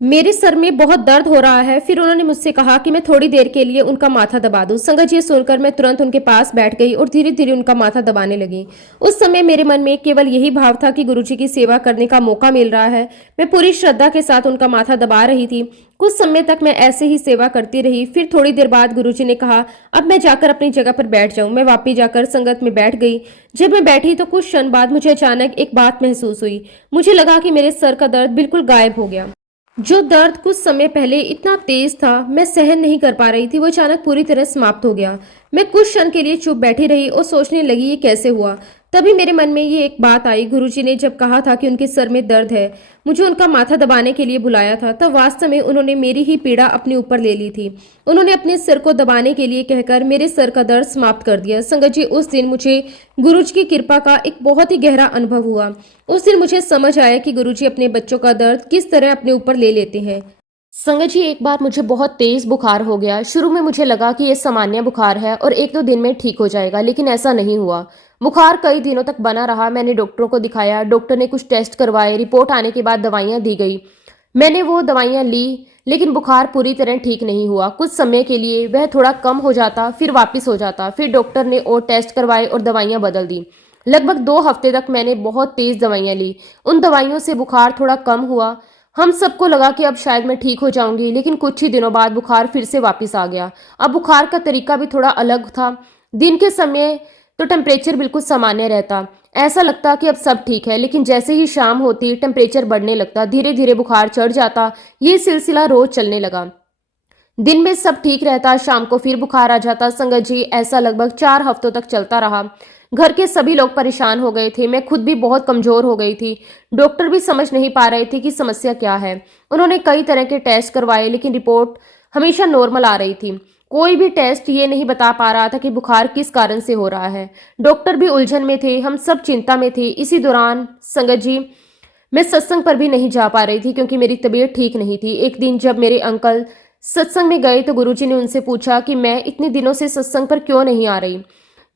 मेरे सर में बहुत दर्द हो रहा है। फिर उन्होंने मुझसे कहा कि मैं थोड़ी देर के लिए उनका माथा दबा दूं। संगत जी, सुनकर मैं तुरंत उनके पास बैठ गई और धीरे धीरे उनका माथा दबाने लगी। उस समय मेरे मन में केवल यही भाव था कि गुरुजी की सेवा करने का मौका मिल रहा है। मैं पूरी श्रद्धा के साथ उनका माथा दबा रही थी। कुछ समय तक मैं ऐसे ही सेवा करती रही। फिर थोड़ी देर बाद गुरुजी ने कहा, अब मैं जाकर अपनी जगह पर बैठ जाऊं। मैं वापिस जाकर संगत में बैठ गई। जब मैं बैठी तो कुछ क्षण बाद मुझे अचानक एक बात महसूस हुई। मुझे लगा कि मेरे सर का दर्द बिल्कुल गायब हो गया। जो दर्द कुछ समय पहले इतना तेज था, मैं सहन नहीं कर पा रही थी, वो अचानक पूरी तरह समाप्त हो गया। मैं कुछ क्षण के लिए चुप बैठी रही और सोचने लगी ये कैसे हुआ। तभी मेरे मन में ये एक बात आई। गुरुजी ने जब कहा था कि उनके सर में दर्द है, मुझे उनका माथा दबाने के लिए बुलाया था, तब वास्तव में उन्होंने मेरी ही पीड़ा अपने ऊपर ले ली थी। उन्होंने अपने सिर को दबाने के लिए कहकर मेरे सर का दर्द समाप्त कर दिया। संगत जी, उस दिन मुझे गुरुजी की कृपा का एक बहुत ही गहरा अनुभव हुआ। उस दिन मुझे समझ आया कि गुरुजी अपने बच्चों का दर्द किस तरह अपने ऊपर ले लेते हैं। संगत जी, एक बार मुझे बहुत तेज बुखार हो गया। शुरू में मुझे लगा कि ये सामान्य बुखार है और एक दो दिन में ठीक हो जाएगा, लेकिन ऐसा नहीं हुआ। बुखार कई दिनों तक बना रहा। मैंने डॉक्टरों को दिखाया, डॉक्टर ने कुछ टेस्ट करवाए, रिपोर्ट आने के बाद दवाइयाँ दी गई। मैंने वो दवाइयाँ ली, लेकिन बुखार पूरी तरह ठीक नहीं हुआ। कुछ समय के लिए वह थोड़ा कम हो जाता, फिर वापस हो जाता। फिर डॉक्टर ने और टेस्ट करवाए और दवाइयाँ बदल दी। लगभग 2 हफ्ते तक मैंने बहुत तेज दवाइयाँ ली। उन दवाइयों से बुखार थोड़ा कम हुआ। हम सबको लगा कि अब शायद मैं ठीक हो जाऊंगी, लेकिन कुछ ही दिनों बाद बुखार फिर से वापस आ गया। अब बुखार का तरीका भी थोड़ा अलग था। दिन के समय तो टेम्परेचर बिल्कुल सामान्य रहता, ऐसा लगता कि अब सब ठीक है, लेकिन जैसे ही शाम होती टेम्परेचर बढ़ने लगता, धीरे धीरे बुखार चढ़ जाता। ये सिलसिला रोज चलने लगा। दिन में सब ठीक रहता, शाम को फिर बुखार आ जाता। संगत जी, ऐसा लगभग 4 हफ्तों तक चलता रहा। घर के सभी लोग परेशान हो गए थे। मैं खुद भी बहुत कमजोर हो गई थी। डॉक्टर भी समझ नहीं पा रहे थे कि समस्या क्या है। उन्होंने कई तरह के टेस्ट करवाए, लेकिन रिपोर्ट हमेशा नॉर्मल आ रही थी। कोई भी टेस्ट ये नहीं बता पा रहा था कि बुखार किस कारण से हो रहा है। डॉक्टर भी उलझन में थे, हम सब चिंता में थे। इसी दौरान संगत जी, मैं सत्संग पर भी नहीं जा पा रही थी क्योंकि मेरी तबीयत ठीक नहीं थी। एक दिन जब मेरे अंकल सत्संग में गए तो गुरुजी ने उनसे पूछा कि मैं इतने दिनों से सत्संग पर क्यों नहीं आ रही।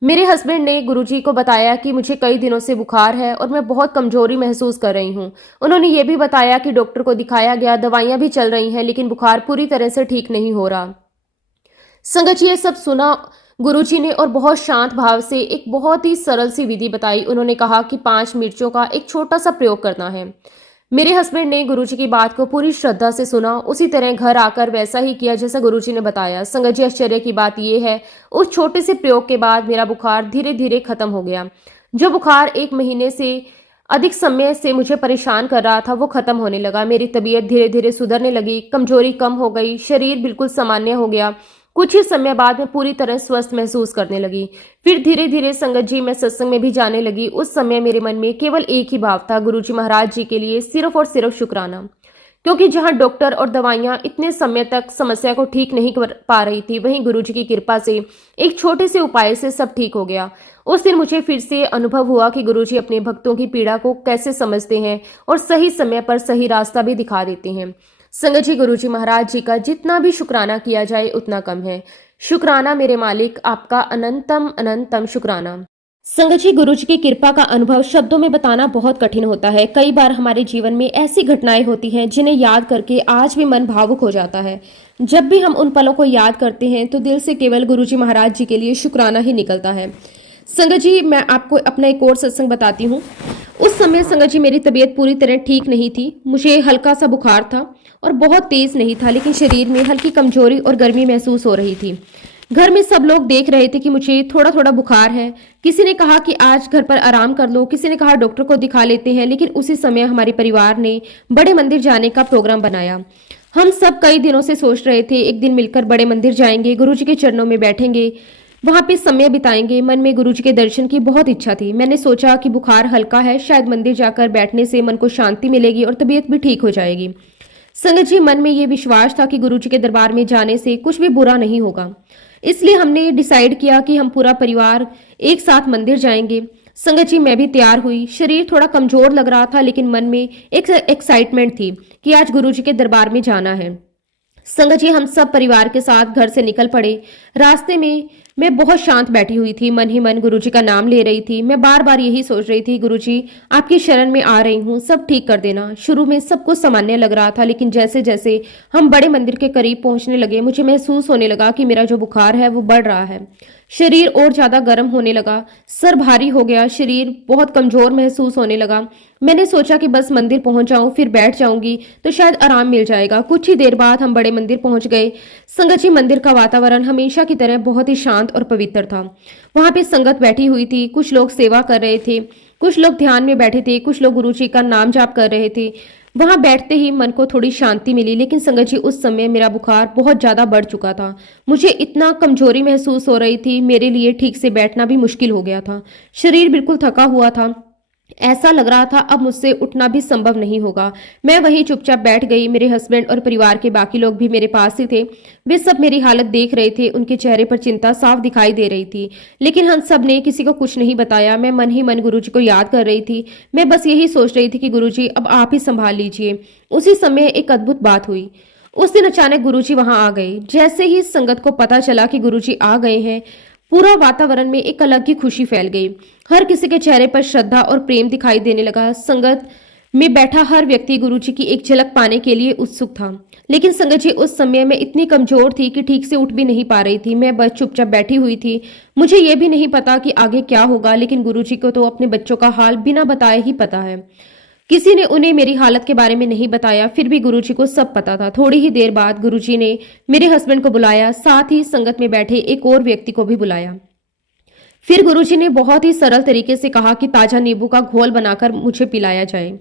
मेरे हस्बैंड ने गुरुजी को बताया कि मुझे कई दिनों से बुखार है और मैं बहुत कमजोरी महसूस कर रही हूँ। उन्होंने ये भी बताया कि डॉक्टर को दिखाया गया, दवाइयाँ भी चल रही हैं, लेकिन बुखार पूरी तरह से ठीक नहीं हो रहा। संगत जी, ये सब सुना गुरुजी ने और बहुत शांत भाव से एक बहुत ही सरल सी विधि बताई। उन्होंने कहा कि 5 मिर्चों का एक छोटा सा प्रयोग करना है। मेरे हस्बैंड ने गुरुजी की बात को पूरी श्रद्धा से सुना। उसी तरह घर आकर वैसा ही किया जैसा गुरुजी ने बताया। संगत जी, आश्चर्य की बात यह है, उस छोटे से प्रयोग के बाद मेरा बुखार धीरे धीरे खत्म हो गया। जो बुखार 1 महीने से अधिक समय से मुझे परेशान कर रहा था, वो खत्म होने लगा। मेरी तबीयत धीरे धीरे सुधरने लगी, कमजोरी कम हो गई, शरीर बिल्कुल सामान्य हो गया। कुछ ही समय बाद मैं पूरी तरह स्वस्थ महसूस करने लगी। फिर धीरे धीरे संगत जी मैं सत्संग में भी जाने लगी। उस समय मेरे मन में केवल एक ही भाव था, गुरुजी महाराज जी के लिए सिर्फ और सिर्फ शुक्राना। क्योंकि जहां डॉक्टर और दवाइयां इतने समय तक समस्या को ठीक नहीं कर पा रही थी, वहीं गुरुजी की कृपा से एक छोटे से उपाय से सब ठीक हो गया। उस दिन मुझे फिर से अनुभव हुआ कि गुरुजी अपने भक्तों की पीड़ा को कैसे समझते हैं और सही समय पर सही रास्ता भी दिखा देते हैं। संगत जी, गुरुजी महाराज जी का जितना भी शुक्राना किया जाए उतना कम है। शुक्राना मेरे मालिक, आपका अनंतम अनंतम शुक्राना। संगत जी, गुरुजी की कृपा का अनुभव शब्दों में बताना बहुत कठिन होता है। कई बार हमारे जीवन में ऐसी घटनाएं होती हैं जिन्हें याद करके आज भी मन भावुक हो जाता है। जब भी हम उन पलों को याद करते हैं तो दिल से केवल गुरुजी महाराज जी के लिए शुक्राना ही निकलता है। संगत जी, मैं आपको अपना एक और सत्संग बताती हूँ। उस समय संगत जी मेरी तबीयत पूरी तरह ठीक नहीं थी। मुझे हल्का सा बुखार था और बहुत तेज नहीं था, लेकिन शरीर में हल्की कमजोरी और गर्मी महसूस हो रही थी। घर में सब लोग देख रहे थे कि मुझे थोड़ा थोड़ा बुखार है। किसी ने कहा कि आज घर पर आराम कर लो, किसी ने कहा डॉक्टर को दिखा लेते हैं। लेकिन उसी समय हमारे परिवार ने बड़े मंदिर जाने का प्रोग्राम बनाया। हम सब कई दिनों से सोच रहे थे एक दिन मिलकर बड़े मंदिर जाएंगे, गुरुजी के चरणों में बैठेंगे, वहां पे समय बिताएंगे। मन में गुरुजी के दर्शन की बहुत इच्छा थी। मैंने सोचा कि बुखार हल्का है, शायद मंदिर जाकर बैठने से मन को शांति मिलेगी और तबीयत भी ठीक हो जाएगी। संगत जी, मन में ये विश्वास था कि गुरुजी के दरबार में जाने से कुछ भी बुरा नहीं होगा। इसलिए हमने डिसाइड किया कि हम पूरा परिवार एक साथ मंदिर जाएंगे। संगत जी, मैं भी तैयार हुई। शरीर थोड़ा कमजोर लग रहा था, लेकिन मन में एक एक्साइटमेंट थी कि आज गुरुजी के दरबार में जाना है। संगत जी, हम सब परिवार के साथ घर से निकल पड़े। रास्ते में मैं बहुत शांत बैठी हुई थी, मन ही मन गुरुजी का नाम ले रही थी। मैं बार बार यही सोच रही थी, गुरुजी आपकी शरण में आ रही हूँ, सब ठीक कर देना। शुरू में सब कुछ सामान्य लग रहा था, लेकिन जैसे जैसे हम बड़े मंदिर के करीब पहुंचने लगे, मुझे महसूस होने लगा कि मेरा जो बुखार है वो बढ़ रहा है। शरीर और ज्यादा गर्म होने लगा, सर भारी हो गया, शरीर बहुत कमजोर महसूस होने लगा। मैंने सोचा कि बस मंदिर पहुंच जाऊं, फिर बैठ जाऊंगी तो शायद आराम मिल जाएगा। कुछ ही देर बाद हम बड़े मंदिर पहुंच गए। संगत जी, मंदिर का वातावरण हमेशा की तरह बहुत ही शांत और पवित्र था। वहां पे संगत बैठी हुई थी, कुछ लोग सेवा कर रहे थे, कुछ लोग ध्यान में बैठे थे, कुछ लोग गुरुजी का नाम जाप कर रहे थे। वहां बैठते ही मन को थोड़ी शांति मिली। लेकिन संगत जी, उस समय मेरा बुखार बहुत ज्यादा बढ़ चुका था। मुझे इतना कमजोरी महसूस हो रही थी, मेरे लिए ठीक से बैठना भी मुश्किल हो गया था। शरीर बिल्कुल थका हुआ था। ऐसा लग रहा था अब मुझसे उठना भी संभव नहीं होगा। मैं वहीं चुपचाप बैठ गई। मेरे हस्बैंड और परिवार के बाकी लोग भी मेरे पास ही थे। वे सब मेरी हालत देख रहे थे। उनके चेहरे पर चिंता साफ दिखाई दे रही थी, लेकिन हम सब ने किसी को कुछ नहीं बताया। मैं मन ही मन गुरुजी को याद कर रही थी। मैं बस यही सोच रही थी कि गुरुजी अब आप ही संभाल लीजिए। उसी समय एक अद्भुत बात हुई। उस दिन अचानक गुरुजी वहां आ गए। जैसे ही संगत को पता चला कि गुरुजी आ गए हैं, पूरा वातावरण में एक अलग ही खुशी फैल गई। हर किसी के चेहरे पर श्रद्धा और प्रेम दिखाई देने लगा। संगत में बैठा हर व्यक्ति गुरुजी की एक झलक पाने के लिए उत्सुक था। लेकिन संगत जी, उस समय मैं इतनी कमजोर थी कि ठीक से उठ भी नहीं पा रही थी। मैं बस चुपचाप बैठी हुई थी। मुझे ये भी नहीं पता कि आगे क्या होगा, लेकिन गुरुजी को तो अपने बच्चों का हाल बिना बताए ही पता है। किसी ने उन्हें मेरी हालत के बारे में नहीं बताया, फिर भी गुरुजी को सब पता था। थोड़ी ही देर बाद गुरुजी ने मेरे हस्बैंड को बुलाया, साथ ही संगत में बैठे एक और व्यक्ति को भी बुलाया। फिर गुरुजी ने बहुत ही सरल तरीके से कहा कि ताजा नींबू का घोल बनाकर मुझे पिलाया जाए।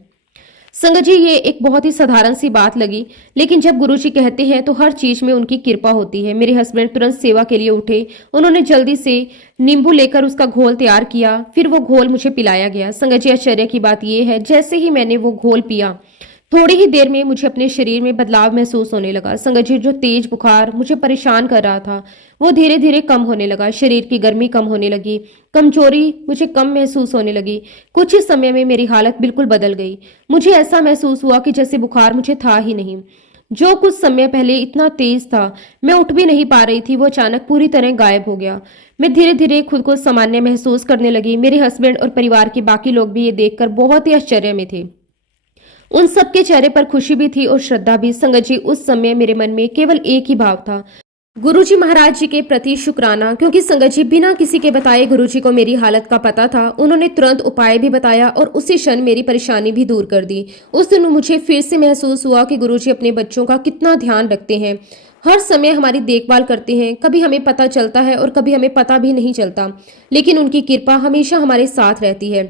संगत जी, ये एक बहुत ही साधारण सी बात लगी, लेकिन जब गुरुजी कहते हैं तो हर चीज में उनकी कृपा होती है। मेरे हस्बैंड तुरंत सेवा के लिए उठे। उन्होंने जल्दी से नींबू लेकर उसका घोल तैयार किया, फिर वो घोल मुझे पिलाया गया। संगत जी, आश्चर्य की बात यह है, जैसे ही मैंने वो घोल पिया, थोड़ी ही देर में मुझे अपने शरीर में बदलाव महसूस होने लगा। संगत जी, जो तेज बुखार मुझे परेशान कर रहा था वो धीरे धीरे कम होने लगा। शरीर की गर्मी कम होने लगी, कमजोरी मुझे कम महसूस होने लगी। कुछ ही समय में मेरी हालत बिल्कुल बदल गई। मुझे ऐसा महसूस हुआ कि जैसे बुखार मुझे था ही नहीं। जो कुछ समय पहले इतना तेज था, मैं उठ भी नहीं पा रही थी, वो अचानक पूरी तरह गायब हो गया। मैं धीरे धीरे खुद को सामान्य महसूस करने लगी। मेरे हस्बैंड और परिवार के बाकी लोग भी ये देखकर बहुत ही आश्चर्य में थे। उन सबके चेहरे पर खुशी भी थी और श्रद्धा भी। संगत जी, उस समय मेरे मन में केवल एक ही भाव था, गुरुजी महाराज जी के प्रति शुक्राना। क्योंकि संगत जी, बिना किसी के बताए गुरुजी को मेरी हालत का पता था। उन्होंने तुरंत उपाय भी बताया और उसी क्षण मेरी परेशानी भी दूर कर दी। उस दिन मुझे फिर से महसूस हुआ कि गुरुजी अपने बच्चों का कितना ध्यान रखते हैं, हर समय हमारी देखभाल करते हैं। कभी हमें पता चलता है और कभी हमें पता भी नहीं चलता, लेकिन उनकी कृपा हमेशा हमारे साथ रहती है।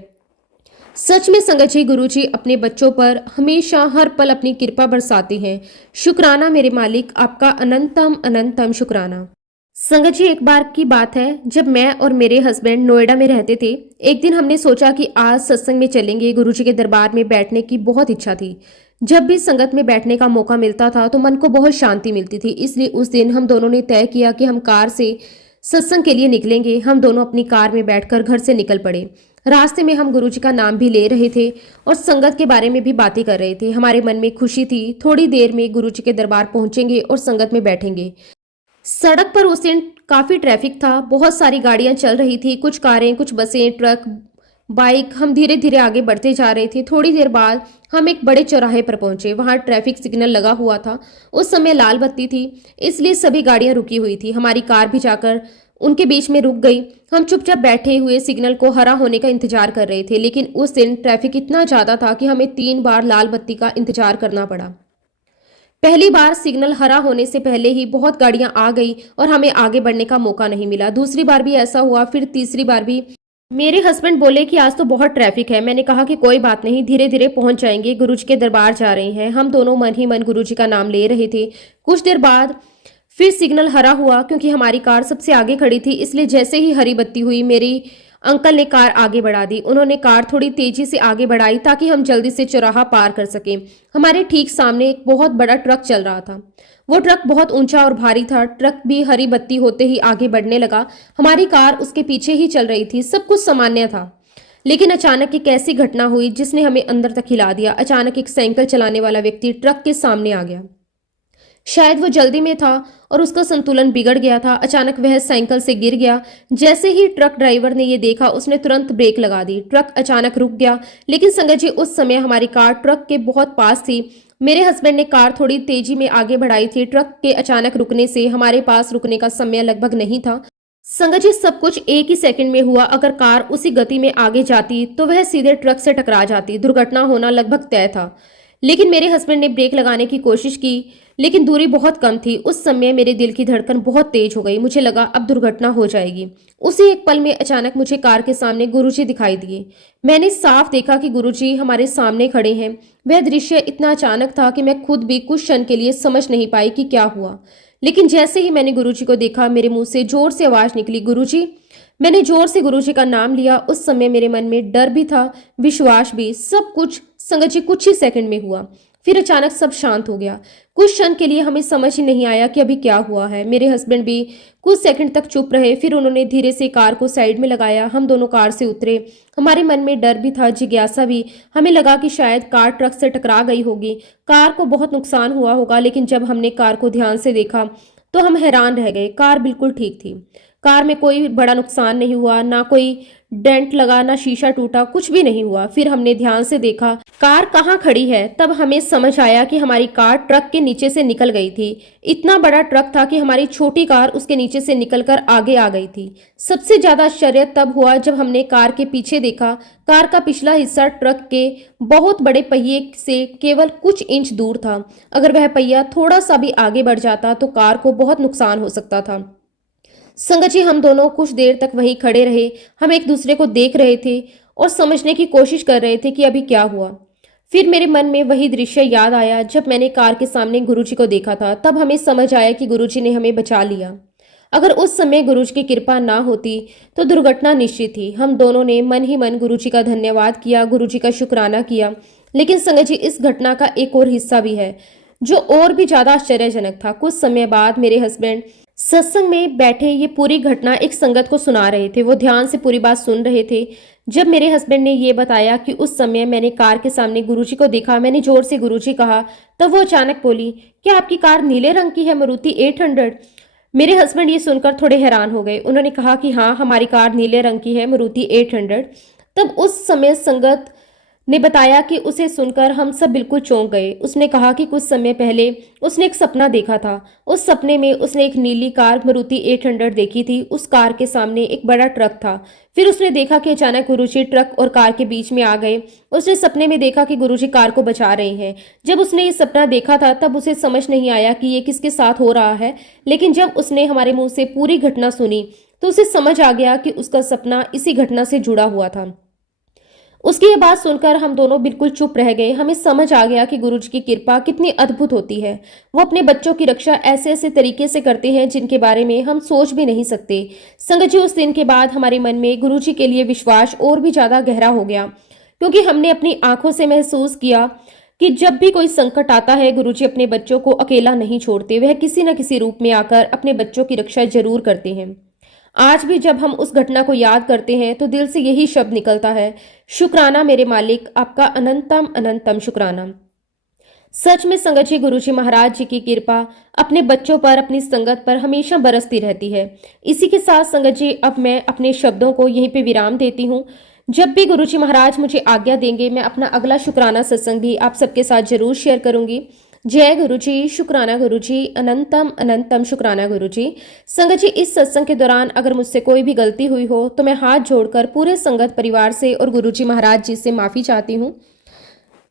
सच में संगत जी, गुरुजी अपने बच्चों पर हमेशा हर पल अपनी कृपा बरसाते हैं। शुक्राना मेरे मालिक, आपका अनंतम अनंतम शुक्राना। संगत जी, एक बार की बात है जब मैं और मेरे हस्बैंड नोएडा में रहते थे। एक दिन हमने सोचा कि आज सत्संग में चलेंगे। गुरुजी के दरबार में बैठने की बहुत इच्छा थी। जब भी संगत में बैठने का मौका मिलता था तो मन को बहुत शांति मिलती थी। इसलिए उस दिन हम दोनों ने तय किया कि हम कार से सत्संग के लिए निकलेंगे। हम दोनों अपनी कार में बैठकर घर से निकल पड़े। रास्ते में हम गुरुजी का नाम भी ले रहे थे और संगत के बारे में भी बातें कर रहे थे। हमारे मन में खुशी थी, थोड़ी देर में गुरुजी के दरबार पहुंचेंगे और संगत में बैठेंगे। सड़क पर उस दिन काफी ट्रैफिक था, बहुत सारी गाड़ियां चल रही थी, कुछ कारें, कुछ बसें, ट्रक, बाइक। हम धीरे धीरे आगे बढ़ते जा रहे थे। थोड़ी देर बाद हम एक बड़े चौराहे पर पहुंचे। वहां ट्रैफिक सिग्नल लगा हुआ था। उस समय लाल बत्ती थी, इसलिए सभी गाड़ियां रुकी हुई थी। हमारी कार भी जाकर उनके बीच में रुक गई। हम चुपचाप बैठे हुए सिग्नल को हरा होने का इंतजार कर रहे थे, लेकिन उस दिन ट्रैफिक इतना ज्यादा था कि हमें 3 बार लाल बत्ती का इंतजार करना पड़ा। पहली बार सिग्नल हरा होने से पहले ही बहुत गाड़ियां आ गई और हमें आगे बढ़ने का मौका नहीं मिला। दूसरी बार भी ऐसा हुआ, फिर तीसरी बार भी। मेरे हस्बैंड बोले कि आज तो बहुत ट्रैफिक है। मैंने कहा कि कोई बात नहीं, धीरे धीरे पहुंच जाएंगे, गुरुजी के दरबार जा रहे हैं। हम दोनों मन ही मन गुरुजी का नाम ले रहे थे। कुछ देर बाद फिर सिग्नल हरा हुआ। क्योंकि हमारी कार सबसे आगे खड़ी थी, इसलिए जैसे ही हरी बत्ती हुई मेरी अंकल ने कार आगे बढ़ा दी। उन्होंने कार थोड़ी तेजी से आगे बढ़ाई ताकि हम जल्दी से चौराहा पार कर सकें। हमारे ठीक सामने एक बहुत बड़ा ट्रक चल रहा था। वो ट्रक बहुत ऊंचा और भारी था। ट्रक भी हरी बत्ती होते ही आगे बढ़ने लगा। हमारी कार उसके पीछे ही चल रही थी। सब कुछ सामान्य था, लेकिन अचानक एक ऐसी घटना हुई जिसने हमें अंदर तक हिला दिया। अचानक एक साइकिल चलाने वाला व्यक्ति ट्रक के सामने आ गया। शायद वो जल्दी में था और उसका संतुलन बिगड़ गया था। अचानक वह साइकिल से गिर गया। जैसे ही ट्रक ड्राइवर ने ये देखा, उसने तुरंत ब्रेक लगा दी। ट्रक अचानक रुक गया। लेकिन संगत जी, उस समय हमारी कार ट्रक के बहुत पास थी। मेरे हस्बैंड ने कार थोड़ी तेजी में आगे बढ़ाई थी। ट्रक के अचानक रुकने से हमारे पास रुकने का समय लगभग नहीं था। संगत जी, सब कुछ एक ही सेकंड में हुआ। अगर कार उसी गति में आगे जाती तो वह सीधे ट्रक से टकरा जाती। दुर्घटना होना लगभग तय था। लेकिन मेरे हस्बैंड ने ब्रेक लगाने की कोशिश की, लेकिन दूरी बहुत कम थी। उस समय मेरे दिल की धड़कन बहुत तेज हो गई। मुझे लगा अब दुर्घटना हो जाएगी। उसी एक पल में अचानक मुझे कार के सामने गुरुजी दिखाई दिए। मैंने साफ देखा कि गुरुजी हमारे सामने खड़े हैं। वह दृश्य इतना अचानक था कि मैं खुद भी कुछ क्षण के लिए समझ नहीं पाई कि क्या हुआ। लेकिन जैसे ही मैंने गुरुजी को देखा, मेरे मुंह से जोर से आवाज निकली, गुरुजी। मैंने जोर से गुरुजी का नाम लिया। उस समय मेरे मन में डर भी था, विश्वास भी, सब कुछ संगत जी कुछ ही सेकंड में हुआ। फिर अचानक सब शांत हो गया। कुछ क्षण के लिए हमें समझ ही नहीं आया कि अभी क्या हुआ है। मेरे हस्बैंड भी कुछ सेकंड तक चुप रहे। फिर उन्होंने धीरे से कार को साइड में लगाया। हम दोनों कार से उतरे। हमारे मन में डर भी था, जिज्ञासा भी। हमें लगा कि शायद कार ट्रक से टकरा गई होगी, कार को बहुत नुकसान हुआ होगा। लेकिन जब हमने कार को ध्यान से देखा तो हम हैरान रह गए। कार बिल्कुल ठीक थी। कार में कोई बड़ा नुकसान नहीं हुआ, ना कोई डेंट लगा, ना शीशा टूटा, कुछ भी नहीं हुआ। फिर हमने ध्यान से देखा कार कहाँ खड़ी है। तब हमें समझ आया कि हमारी कार ट्रक के नीचे से निकल गई थी। इतना बड़ा ट्रक था कि हमारी छोटी कार उसके नीचे से निकलकर आगे आ गई थी। सबसे ज्यादा आश्चर्य तब हुआ जब हमने कार के पीछे देखा। कार का पिछला हिस्सा ट्रक के बहुत बड़े पहिए से केवल कुछ इंच दूर था। अगर वह पहिया थोड़ा सा भी आगे बढ़ जाता तो कार को बहुत नुकसान हो सकता था। संगत जी, हम दोनों कुछ देर तक वहीं खड़े रहे। हम एक दूसरे को देख रहे थे और समझने की कोशिश कर रहे थे कि अभी क्या हुआ। फिर मेरे मन में वही दृश्य याद आया जब मैंने कार के सामने गुरुजी को देखा था। तब हमें समझ आया कि गुरुजी ने हमें बचा लिया। अगर उस समय गुरुजी की कृपा ना होती तो दुर्घटना निश्चित थी। हम दोनों ने मन ही मन गुरुजी का धन्यवाद किया, गुरुजी का शुक्राना किया। लेकिन संगत जी, इस घटना का एक और हिस्सा भी है जो और भी ज्यादा आश्चर्यजनक था। कुछ समय बाद मेरे हस्बैंड सत्संग में बैठे ये पूरी घटना एक संगत को सुना रहे थे। वो ध्यान से पूरी बात सुन रहे थे। जब मेरे हस्बैंड ने ये बताया कि उस समय मैंने कार के सामने गुरुजी को देखा, मैंने जोर से गुरुजी कहा, तब वो अचानक बोली, क्या आपकी कार नीले रंग की है, मारुति 800? मेरे हस्बैंड ये सुनकर थोड़े हैरान हो गए। उन्होंने कहा कि हाँ, हमारी कार नीले रंग की है, मारुति 800। तब उस समय संगत ने बताया कि उसे सुनकर हम सब बिल्कुल चौंक गए। उसने कहा कि कुछ समय पहले उसने एक सपना देखा था। उस सपने में उसने एक नीली कार मारुति 800 देखी थी। उस कार के सामने एक बड़ा ट्रक था। फिर उसने देखा कि अचानक गुरुजी ट्रक और कार के बीच में आ गए। उसने सपने में देखा कि गुरुजी कार को बचा रहे हैं। जब उसने ये सपना देखा था तब उसे समझ नहीं आया कि ये किसके साथ हो रहा है। लेकिन जब उसने हमारे मुंह से पूरी घटना सुनी तो उसे समझ आ गया कि उसका सपना इसी घटना से जुड़ा हुआ था। उसकी ये बात सुनकर हम दोनों बिल्कुल चुप रह गए। हमें समझ आ गया कि गुरुजी की कृपा कितनी अद्भुत होती है। वो अपने बच्चों की रक्षा ऐसे ऐसे तरीके से करते हैं जिनके बारे में हम सोच भी नहीं सकते। संगत जी, उस दिन के बाद हमारे मन में गुरुजी के लिए विश्वास और भी ज्यादा गहरा हो गया, क्योंकि हमने अपनी आंखों से महसूस किया कि जब भी कोई संकट आता है, गुरुजी अपने बच्चों को अकेला नहीं छोड़ते। वह किसी न किसी रूप में आकर अपने बच्चों की रक्षा जरूर करते हैं। आज भी जब हम उस घटना को याद करते हैं तो दिल से यही शब्द निकलता है, शुक्राना मेरे मालिक, आपका अनंतम अनंतम शुक्राना। सच में संगत जी, गुरुजी महाराज जी की कृपा अपने बच्चों पर, अपनी संगत पर हमेशा बरसती रहती है। इसी के साथ संगत जी, अब मैं अपने शब्दों को यहीं पे विराम देती हूँ। जब भी गुरुजी महाराज मुझे आज्ञा देंगे, मैं अपना अगला शुक्राना सत्संग भी आप सबके साथ जरूर शेयर करूंगी। जय गुरुजी, शुक्राना गुरुजी, अनंतम अनंतम शुक्राना गुरुजी। संगत जी, इस सत्संग के दौरान अगर मुझसे कोई भी गलती हुई हो तो मैं हाथ जोड़कर पूरे संगत परिवार से और गुरुजी महाराज जी से माफी चाहती हूँ।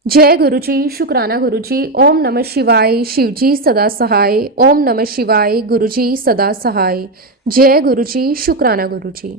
जय गुरुजी, शुक्राना गुरुजी। ओम नमः शिवाय, शिवजी सदा सहाय। ओम नमः शिवाय, गुरुजी सदा सहाय। जय गुरुजी, शुक्राना गुरुजी।